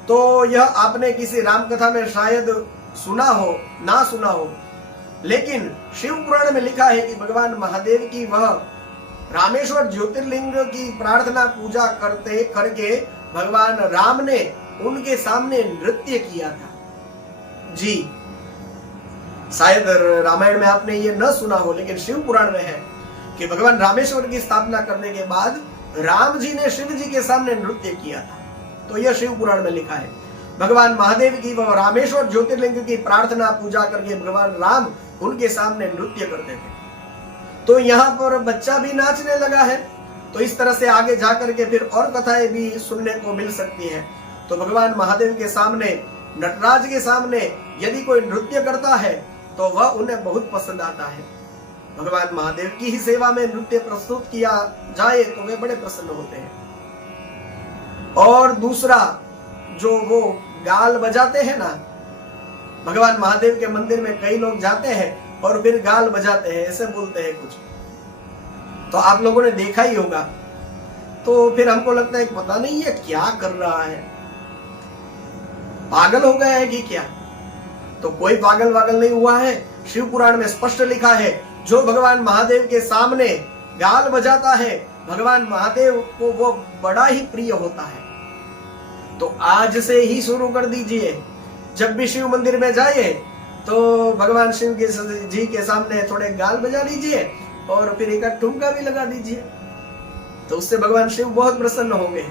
तो यह आपने किसी राम कथा में शायद सुना हो, ना सुना हो, लेकिन शिव पुराण में लिखा है कि भगवान महादेव की वह रामेश्वर ज्योतिर्लिंग की प्रार्थना पूजा करते करके भगवान राम ने उनके सामने नृत्य किया था। जी, शायद रामायण में आपने ये न सुना हो, लेकिन शिव पुराण में है कि भगवान रामेश्वर की स्थापना करने के बाद राम जी ने शिव जी के सामने नृत्य किया था। तो यह शिव पुराण में लिखा है। भगवान महादेव की वह रामेश्वर ज्योतिर्लिंग की प्रार्थना पूजा करके भगवान राम उनके सामने नृत्य करते थे। तो यहाँ पर बच्चा भी नाचने लगा है। तो इस तरह से आगे जाकर के फिर और कथाएं भी सुनने को मिल सकती है। तो भगवान महादेव के सामने, नटराज के सामने यदि कोई नृत्य करता है तो वह उन्हें बहुत पसंद आता है। भगवान महादेव की ही सेवा में नृत्य प्रस्तुत किया जाए तो वे बड़े प्रसन्न होते हैं। और दूसरा जो वो गाल बजाते हैं ना, भगवान महादेव के मंदिर में कई लोग जाते हैं और फिर गाल बजाते हैं, ऐसे बोलते हैं कुछ, तो आप लोगों ने देखा ही होगा। तो फिर हमको लगता है पता नहीं ये क्या कर रहा है, पागल हो गया है कि क्या। तो कोई पागल वागल नहीं हुआ है। शिव पुराण में स्पष्ट लिखा है, जो भगवान महादेव के सामने गाल बजाता है भगवान महादेव को वो बड़ा ही प्रिय होता है। तो आज से ही शुरू कर दीजिए, जब भी शिव मंदिर में जाइए तो भगवान शिव के जी के सामने थोड़े गाल बजा लीजिए और फिर एक ठुमका भी लगा दीजिए, तो उससे भगवान शिव बहुत प्रसन्न होंगे।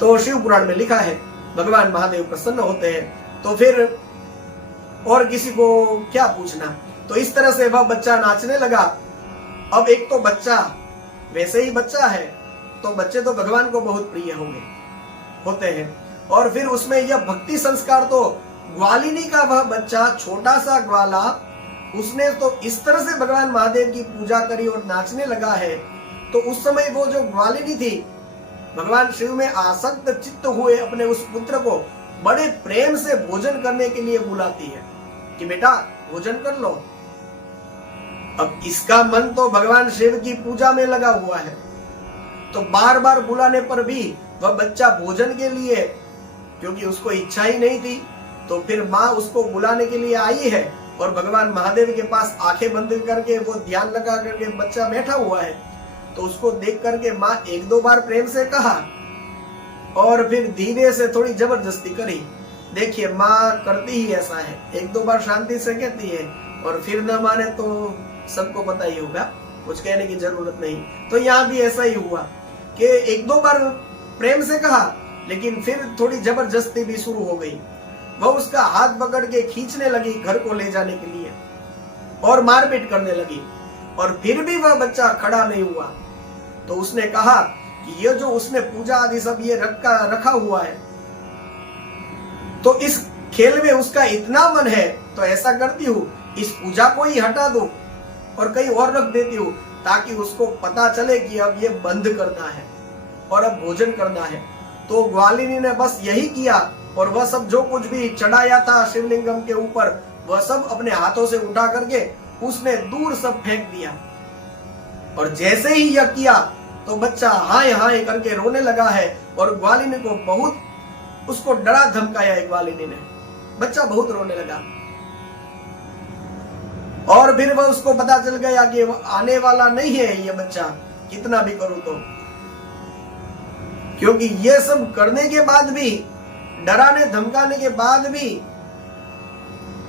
तो शिव पुराण में लिखा है भगवान महादेव प्रसन्न होते हैं। तो फिर और किसी को क्या पूछना। तो इस तरह से वह बच्चा नाचने लगा। अब एक तो बच्चा वैसे ही बच्चा है, तो बच्चे तो भगवान को बहुत प्रिय होते हैं। और फिर उसमें यह भक्ति संस्कार, तो ग्वालिनी का वह बच्चा छोटा सा ग्वाला, उसने तो इस तरह से भगवान महादेव की पूजा करी और नाचने लगा है। तो उस समय वो जो ग्वालिनी थी, भगवान शिव में आसक्त चित्त हुए अपने उस पुत्र को बड़े प्रेम से भोजन करने के लिए बुलाती है कि बेटा भोजन कर लो। अब इसका मन तो भगवान शिव की पूजा में लगा हुआ है, तो बार बार बुलाने पर भी वह बच्चा भोजन के लिए, क्योंकि उसको इच्छा ही नहीं थी, तो फिर माँ उसको बुलाने के लिए आई है और भगवान महादेव के पास आंखें बंद करके वो ध्यान लगा करके बच्चा बैठा हुआ है। तो उसको देख करके माँ एक दो बार प्रेम से कहा और फिर धीरे से थोड़ी जबरदस्ती करी देखिए माँ करती ही ऐसा है, एक दो बार शांति से कहती है और फिर न माने तो सबको पता ही होगा, कुछ कहने की जरूरत नहीं। तो यहाँ भी ऐसा ही हुआ कि एक दो बार प्रेम से कहा, लेकिन फिर थोड़ी जबरदस्ती भी शुरू हो गई। वह उसका हाथ पकड़ के खींचने लगी घर को ले जाने के लिए और मारपीट करने लगी, और फिर भी वह बच्चा खड़ा नहीं हुआ। तो उसने कहा कि ये जो उसने पूजा आदि सब ये रखा हुआ है, तो इस खेल में उसका इतना मन है, तो ऐसा करती हूँ इस पूजा को ही हटा दो और कहीं और रख देती हूँ, ताकि उसको पता चले कि अब ये बंद करना है और अब भोजन करना है। तो ग्वालिनी ने बस यही किया, और वह सब जो कुछ भी चढ़ाया था शिवलिंगम के ऊपर, वह सब अपने हाथों से उठा करके उसने दूर सब फेंक दिया। और जैसे ही यह किया तो बच्चा हाय हाय करके रोने लगा है, और ग्वालिनी को बहुत उसको डरा धमकाया है ग्वालिनी ने। बच्चा बहुत रोने लगा, और फिर वह उसको पता चल गया कि वो आने वाला नहीं है ये बच्चा, कितना भी करूं तो। क्योंकि ये सब करने के बाद भी, डराने धमकाने के बाद भी,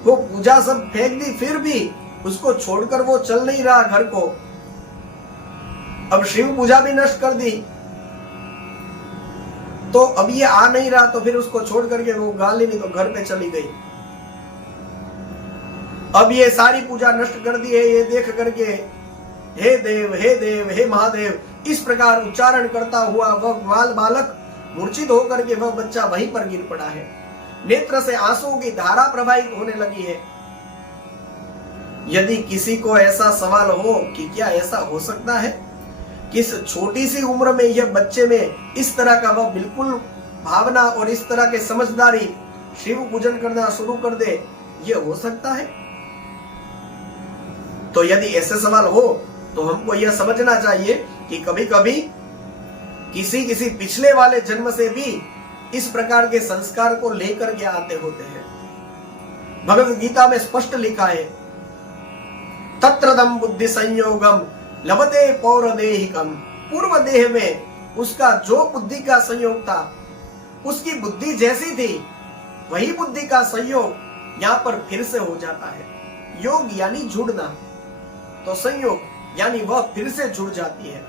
वो पूजा सब फेंक दी, फिर भी उसको छोड़कर वो चल नहीं रहा घर को। अब शिव पूजा भी नष्ट कर दी, तो अब ये आ नहीं रहा, तो फिर उसको छोड़ करके वो ग्वालिनी तो घर पे चली गई। अब ये सारी पूजा नष्ट कर दी है, ये देख करके हे देव हे देव हे महादेव इस प्रकार उच्चारण करता हुआ वह ग्वाल बालक मूर्छित होकर के वह बच्चा वहीं पर गिर पड़ा है। नेत्र से आंसुओं की धारा प्रवाहित होने लगी है। यदि किसी को ऐसा सवाल हो कि क्या ऐसा हो सकता है, किस छोटी सी उम्र में यह बच्चे में इस तरह का वह बिल्कुल भावना और इस तरह के समझदारी शिव पूजन करना शुरू कर दे, यह हो सकता है? तो यदि ऐसे सवाल हो तो हमको यह समझना चाहिए कि कभी कभी किसी पिछले वाले जन्म से भी इस प्रकार के संस्कार को लेकर के आते होते हैं। भगवद गीता में स्पष्ट लिखा है, तत्रदम बुद्धि संयोगम लभते पौरदेहिकम। पूर्व देह में उसका जो बुद्धि का संयोग था, उसकी बुद्धि जैसी थी, वही बुद्धि का संयोग यहाँ पर फिर से हो जाता है। योग यानी जुड़ना, तो संयोग यानी वह फिर से जुड़ जाती है।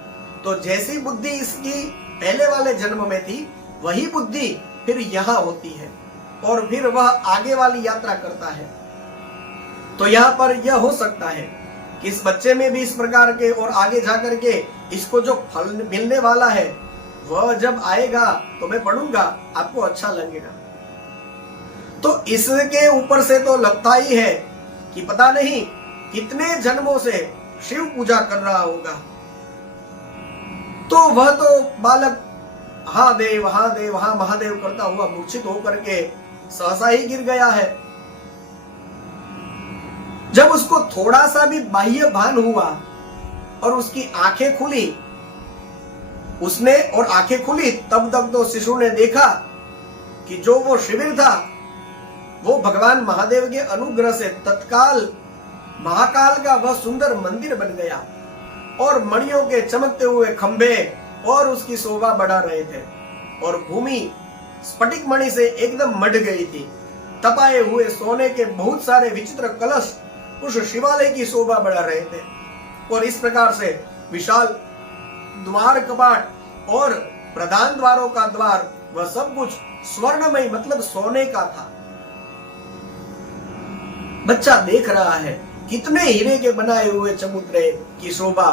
तो जैसी बुद्धि इसकी पहले वाले जन्म में थी, वही बुद्धि फिर यहाँ होती है, और फिर वह आगे वाली यात्रा करता है। तो यहाँ पर यह हो सकता है कि इस बच्चे में भी इस प्रकार के, और आगे जाकर के इसको जो फल मिलने वाला है, वह जब आएगा तो मैं पढ़ूंगा, आपको अच्छा लगेगा। तो इसके ऊपर से तो लगता ही है कि पता नहीं कितने जन्मों से शिव पूजा कर रहा होगा। तो वह तो बालक हाँ देव हाँ महादेव करता हुआ मूर्छित होकर के सहसा ही गिर गया है। जब उसको थोड़ा सा भी बाह्य भान हुआ और उसकी आंखें खुली, उसने और आंखें खुली, तब तक तो शिशु ने देखा कि जो वो शिविर था वो भगवान महादेव के अनुग्रह से तत्काल महाकाल का वह सुंदर मंदिर बन गया, और मणियों के चमकते हुए खंभे और उसकी शोभा बढ़ा रहे थे, और भूमि स्फटिक मणि से एकदम मढ़ गई थी। तपाए हुए सोने के बहुत सारे विचित्र कलश उस शिवालय की शोभा बढ़ा रहे थे, और इस प्रकार से विशाल द्वार कपाट और प्रधान द्वारों का द्वार, वह सब कुछ स्वर्णमय मतलब सोने का था। बच्चा देख रहा है कितने हीरे के बनाए हुए चबूतरे की शोभा,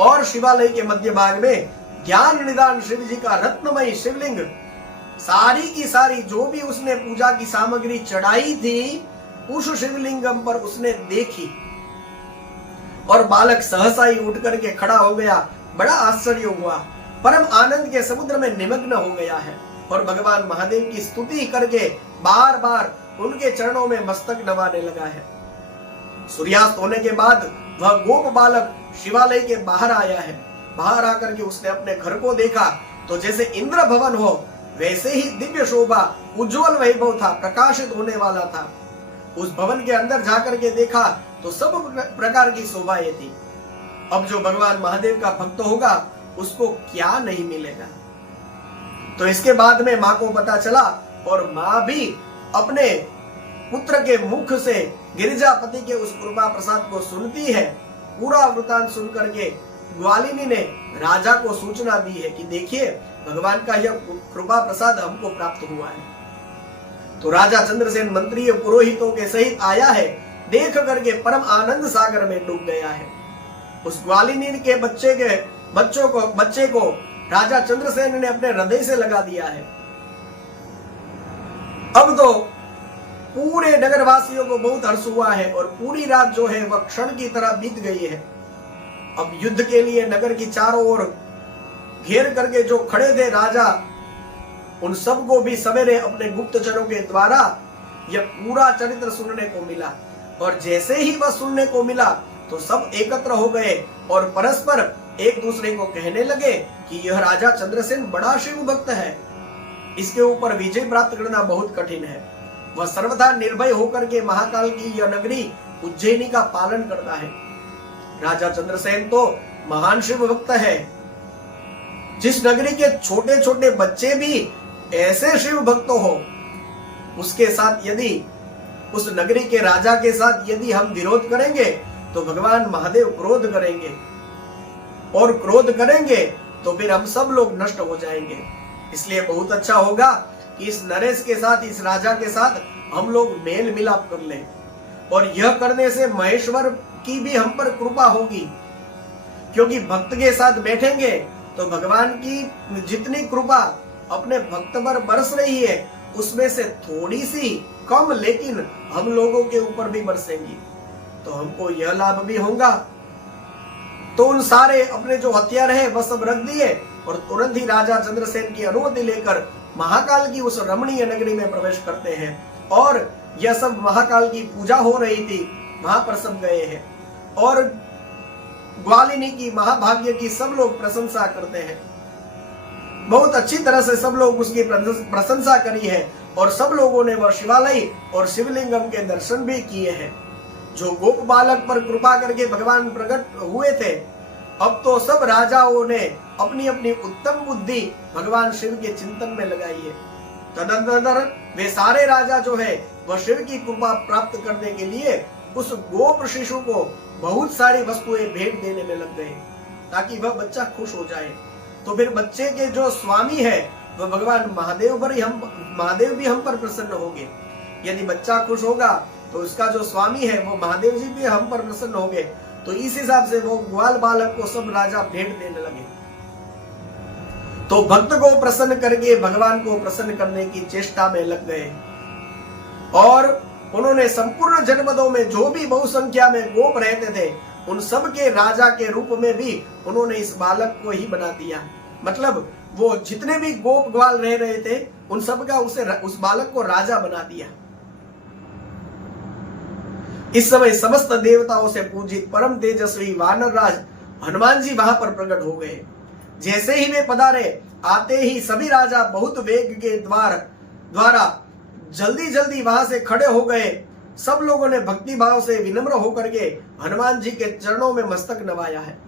और शिवालय के मध्य भाग में ज्ञान निदान शिव जी का रत्नमय शिवलिंग, सारी की सारी जो भी उसने पूजा की सामग्री चढ़ाई थी उस शिवलिंगम पर उसने देखी, और बालक सहसा ही उठ करके खड़ा हो गया। बड़ा आश्चर्य हुआ, परम आनंद के समुद्र में निमग्न हो गया है, और भगवान महादेव की स्तुति करके बार बार उनके चरणों में मस्तक नवाने लगा है। सूर्यास्त होने के बाद वह गोप बालक शिवालय के बाहर आया है। बाहर आकर के उसने अपने घर को देखा, तो जैसे इंद्र भवन हो वैसे ही दिव्य शोभा, उज्जवल वैभव था, प्रकाशित होने वाला था। उस भवन के अंदर जाकर के देखा तो सब प्रकार की शोभाएं थी। अब जो भगवान महादेव का भक्त होगा उसको क्या नहीं मिलेगा। तो इसके बाद में माँ को पता चला, और माँ भी अपने पुत्र के मुख से गिरिजापति के उस कृपा प्रसाद को सुनती है। पूरा वृतांत सुन करके ग्वालिनी ने राजा को सूचना दी है कि देखिए भगवान का यह कृपा प्रसाद हमको प्राप्त हुआ है। तो राजा चंद्रसेन मंत्री पुरोहितों के सहित आया है, देख करके परम आनंद सागर में डूब गया है। उस ग्वालिनी के बच्चे को राजा चंद्रसेन ने अपने हृदय से लगा दिया है। अब तो पूरे नगरवासियों को बहुत हर्ष हुआ है और पूरी रात जो है वह क्षण की तरह बीत गई है। अब युद्ध के लिए नगर की चारों ओर घेर करके जो खड़े थे राजा, उन सबको भी सवेरे अपने गुप्तचरों के द्वारा यह पूरा चरित्र सुनने को मिला। और जैसे ही वह सुनने को मिला तो सब एकत्र हो गए और परस्पर एक दूसरे को कहने लगे कि यह राजा चंद्रसेन बड़ा शिव भक्त है, इसके ऊपर विजय प्राप्त करना बहुत कठिन है। वह सर्वथा निर्भय होकर के महाकाल की यह नगरी उज्जैनी का पालन करता है। राजा चंद्रसेन तो महान शिव भक्त है। जिस नगरी के छोटे छोटे बच्चे भी ऐसे शिव भक्त हो, उसके साथ यदि उस नगरी के राजा के साथ यदि हम विरोध करेंगे तो भगवान महादेव क्रोध करेंगे, और क्रोध करेंगे तो फिर हम सब लोग नष्ट हो जाएंगे। इसलिए बहुत अच्छा होगा कि इस नरेश के साथ, इस राजा के साथ हम लोग मेल मिलाप कर लें, और यह करने से महेश्वर की भी हम पर कृपा होगी। क्योंकि भक्त के साथ बैठेंगे तो भगवान की जितनी कृपा अपने भक्त पर बरस रही है उसमें से थोड़ी सी कम लेकिन हम लोगों के ऊपर भी बरसेंगी, तो हमको यह लाभ भी होगा। तो उन सारे अपने जो हथियार है वह सब रख दिए और तुरंत ही राजा चंद्रसेन की अनुमति लेकर महाकाल की उस रमणीय नगरी में प्रवेश करते हैं। और यह सब महाकाल की पूजा हो रही थी, वहां पर सब गए हैं और ग्वालिनी की महाभाग्य की सब लोग प्रशंसा करते हैं। बहुत अच्छी तरह से सब लोग उसकी प्रशंसा करी है और सब लोगों ने वह शिवालय और शिवलिंगम के दर्शन भी किए हैं। जो गोप बालक पर कृपा करके भगवान प्रकट हुए थे, अब तो सब राजाओं ने अपनी अपनी उत्तम बुद्धि भगवान शिव के चिंतन में लगाई है। तदनंतर वे सारे राजा जो है वह शिव की कृपा प्राप्त करने के लिए उस गोप शिशु को बहुत सारी वस्तुएं भेंट देने में लग गए ताकि वह बच्चा खुश हो जाए। तो फिर बच्चे के जो स्वामी है वह भगवान महादेव भी हम पर प्रसन्न होंगे। यदि बच्चा खुश होगा तो उसका जो स्वामी है वो महादेव जी भी हम पर प्रसन्न होंगे। तो इस हिसाब से वो ग्वाल बालक को सब राजा भेंट देने लगे। तो भक्त को प्रसन्न करके भगवान को प्रसन्न करने की चेष्टा में लग गए और उन्होंने संपूर्ण जनपदों में जो भी बहुसंख्या में गोप रहते थे उन सब के राजा के रूप में भी उन्होंने इस बालक को ही बना दिया। मतलब वो जितने भी गोप ग्वाल रह रहे थे उन सब का उस बालक को राजा बना दिया। इस समय समस्त देवताओं से पूजित परम तेजस्वी वानर राज हनुमान जी वहां पर प्रकट हो गए। जैसे ही वे पधारे, आते ही सभी राजा बहुत वेग के द्वारा जल्दी जल्दी वहां से खड़े हो गए। सब लोगों ने भक्ति भाव से विनम्र होकर के हनुमान जी के चरणों में मस्तक नवाया है।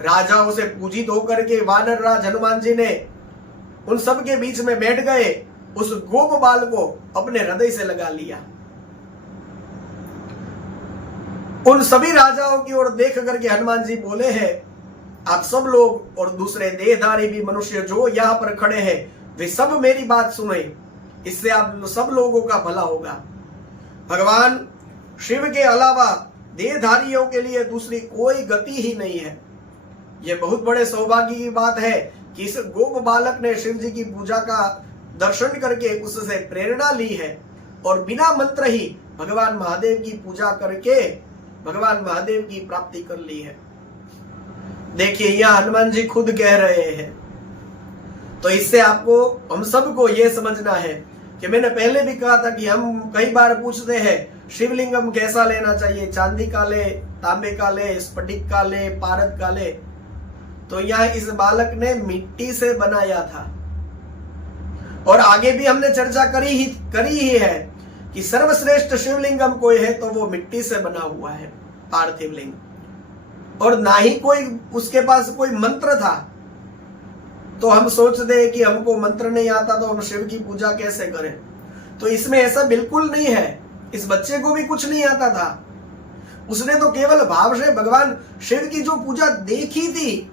राजाओं से पूजित होकर के वानर राज हनुमान जी ने उन सब के बीच में बैठ गए, उस गोप बाल को अपने हृदय से लगा लिया। उन सभी राजाओं की ओर देख करके हनुमान जी बोले हैं, आप सब लोग और दूसरे देहधारी भी मनुष्य जो यहाँ पर खड़े हैं वे सब मेरी बात सुने, इससे आप सब लोगों का भला होगा। भगवान शिव के अलावा देहधारियों के लिए दूसरी कोई गति ही नहीं है। यह बहुत बड़े सौभाग्य की बात है कि इस गोप बालक ने शिव जी की पूजा का दर्शन करके उससे प्रेरणा ली है और बिना मंत्र ही भगवान महादेव की पूजा करके भगवान महादेव की प्राप्ति कर ली है। देखिए यह हनुमान जी खुद कह रहे हैं। तो इससे आपको हम सबको यह समझना है कि मैंने पहले भी कहा था कि हम कई बार पूछते हैं शिवलिंगम कैसा लेना चाहिए, चांदी का ले, तांबे का ले, स्फटिक का ले, पारद का ले। तो यह इस बालक ने मिट्टी से बनाया था। और आगे भी हमने चर्चा करी ही है कि सर्वश्रेष्ठ शिवलिंगम कोई है तो वो मिट्टी से बना हुआ है, पार्थिव लिंग। और ना ही कोई उसके पास कोई मंत्र था। तो हम सोचते हैं कि हमको मंत्र नहीं आता तो हम शिव की पूजा कैसे करें। तो इसमें ऐसा बिल्कुल नहीं है। इस बच्चे को भी कुछ नहीं आता था, उसने तो केवल भाव से भगवान शिव की जो पूजा देखी थी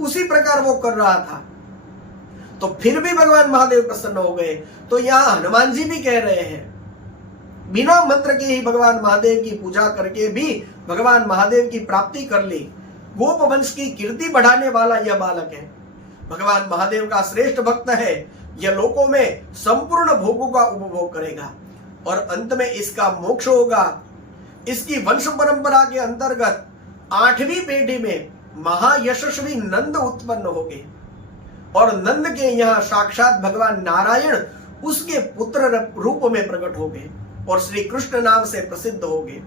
उसी प्रकार वो कर रहा था, तो फिर भी भगवान महादेव प्रसन्न हो गए। तो यहां हनुमान जी भी कह रहे हैं, बिना मंत्र के ही भगवान महादेव की पूजा करके भी भगवान महादेव की प्राप्ति कर ली। गोप वंश की कीर्ति बढ़ाने वाला यह बालक है, भगवान महादेव का श्रेष्ठ भक्त है। यह लोकों में संपूर्ण भोगों का उपभोग करेगा और अंत में इसका मोक्ष होगा। इसकी वंश परंपरा के अंतर्गत 8वीं पीढ़ी में महायशस्वी नंद उत्पन्न होंगे और नंद के यहाँ साक्षात भगवान नारायण उसके पुत्र रूप में प्रकट होंगे और श्री कृष्ण नाम से प्रसिद्ध होंगे।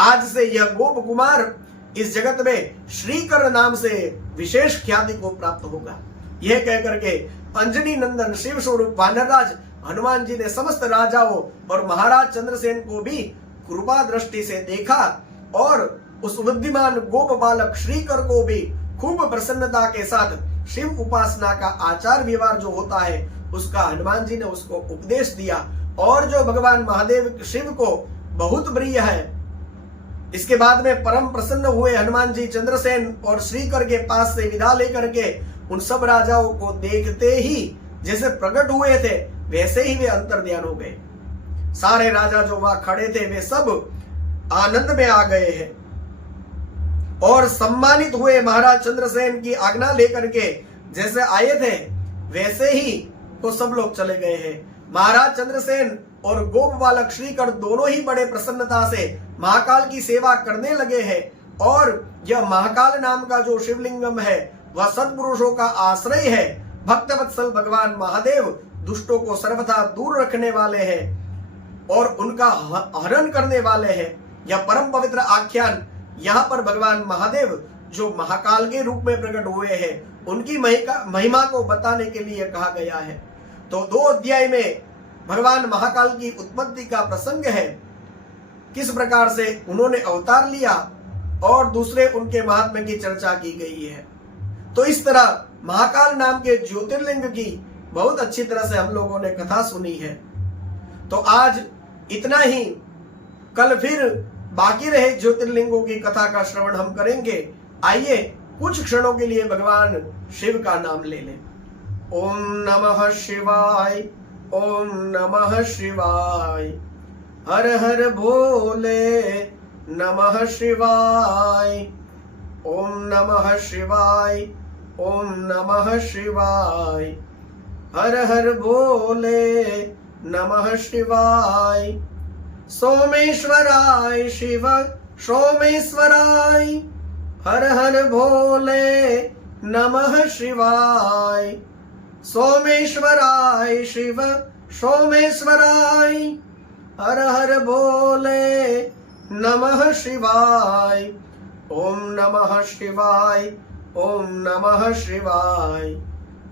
आज से यह गोप कुमार इस जगत में श्रीकर नाम से विशेष ख्याति को प्राप्त होगा। यह कहकर के अंजनी नंदन शिव स्वरूप वानरराज हनुमान जी ने समस्त राजाओं और महाराज चंद्रसेन को भी कृपा दृष्टि से देखा और उस बुद्धिमान गोप बालक श्रीकर को भी खूब प्रसन्नता के साथ शिव उपासना का आचार व्यवहार जो होता है उसका हनुमान जी ने उसको उपदेश दिया और जो भगवान महादेव शिव को बहुत प्रिय है। इसके बाद में परम प्रसन्न हुए हनुमान जी चंद्रसेन और श्रीकर के पास से विदा लेकर के उन सब राजाओं को देखते ही जैसे प्रकट हुए थे वैसे ही वे अंतर्ध्यान हो गए। सारे राजा जो वहां खड़े थे वे सब आनंद में आ गए हैं और सम्मानित हुए। महाराज चंद्रसेन की आज्ञा लेकर के जैसे आए थे वैसे ही तो सब लोग चले गए हैं। महाराज चंद्रसेन और गोप बालक श्रीकर दोनों ही बड़े प्रसन्नता से महाकाल की सेवा करने लगे हैं और यह महाकाल नाम का जो शिवलिंगम है वह सत्पुरुषों का आश्रय है। भक्तवत्सल भगवान महादेव दुष्टों को सर्वथा दूर रखने वाले हैं और उनका हरण करने वाले हैं। यह परम पवित्र आख्यान यहाँ पर भगवान महादेव जो महाकाल के रूप में प्रकट हुए हैं उनकी महिमा को बताने के लिए कहा गया है। तो 2 अध्याय में भगवान महाकाल की उत्पत्ति का प्रसंग है, किस प्रकार से उन्होंने अवतार लिया और दूसरे उनके महात्म्य की चर्चा की गई है। तो इस तरह महाकाल नाम के ज्योतिर्लिंग की बहुत अच्छी तरह से हम लोगों ने कथा सुनी है। तो आज इतना ही, कल फिर बाकी रहे ज्योतिर्लिंगों की कथा का श्रवण हम करेंगे। आइए कुछ क्षणों के लिए भगवान शिव का नाम ले लें। ओम नमः शिवाय, ओम नमः शिवाय, हर हर भोले नमः शिवाय, ओम नमः शिवाय, ओम नमः शिवाय, हर हर भोले नमः शिवाय। सोमेश्वराय शिव सोमेश्वराय, हर हर भोले नमः शिवाय। सोमेश्वराय शिव सोमेश्वराय, हर हर भोले नमः शिवाय। ओम नमः शिवाय, ओम नमः शिवाय,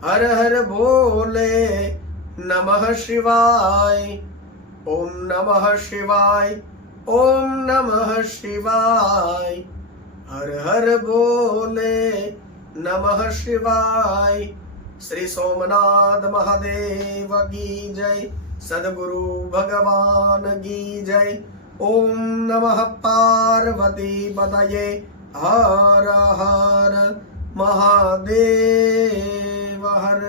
हर हर भोले नमः शिवाय। ओम नमः शिवाय, ओम नमः शिवाय, हर हर भोले नमः शिवाय। श्री सोमनाथ महादेव की जय, सद्गुरु भगवान की जय। ओम नमः पार्वती पतये, हर हर महादेव हर।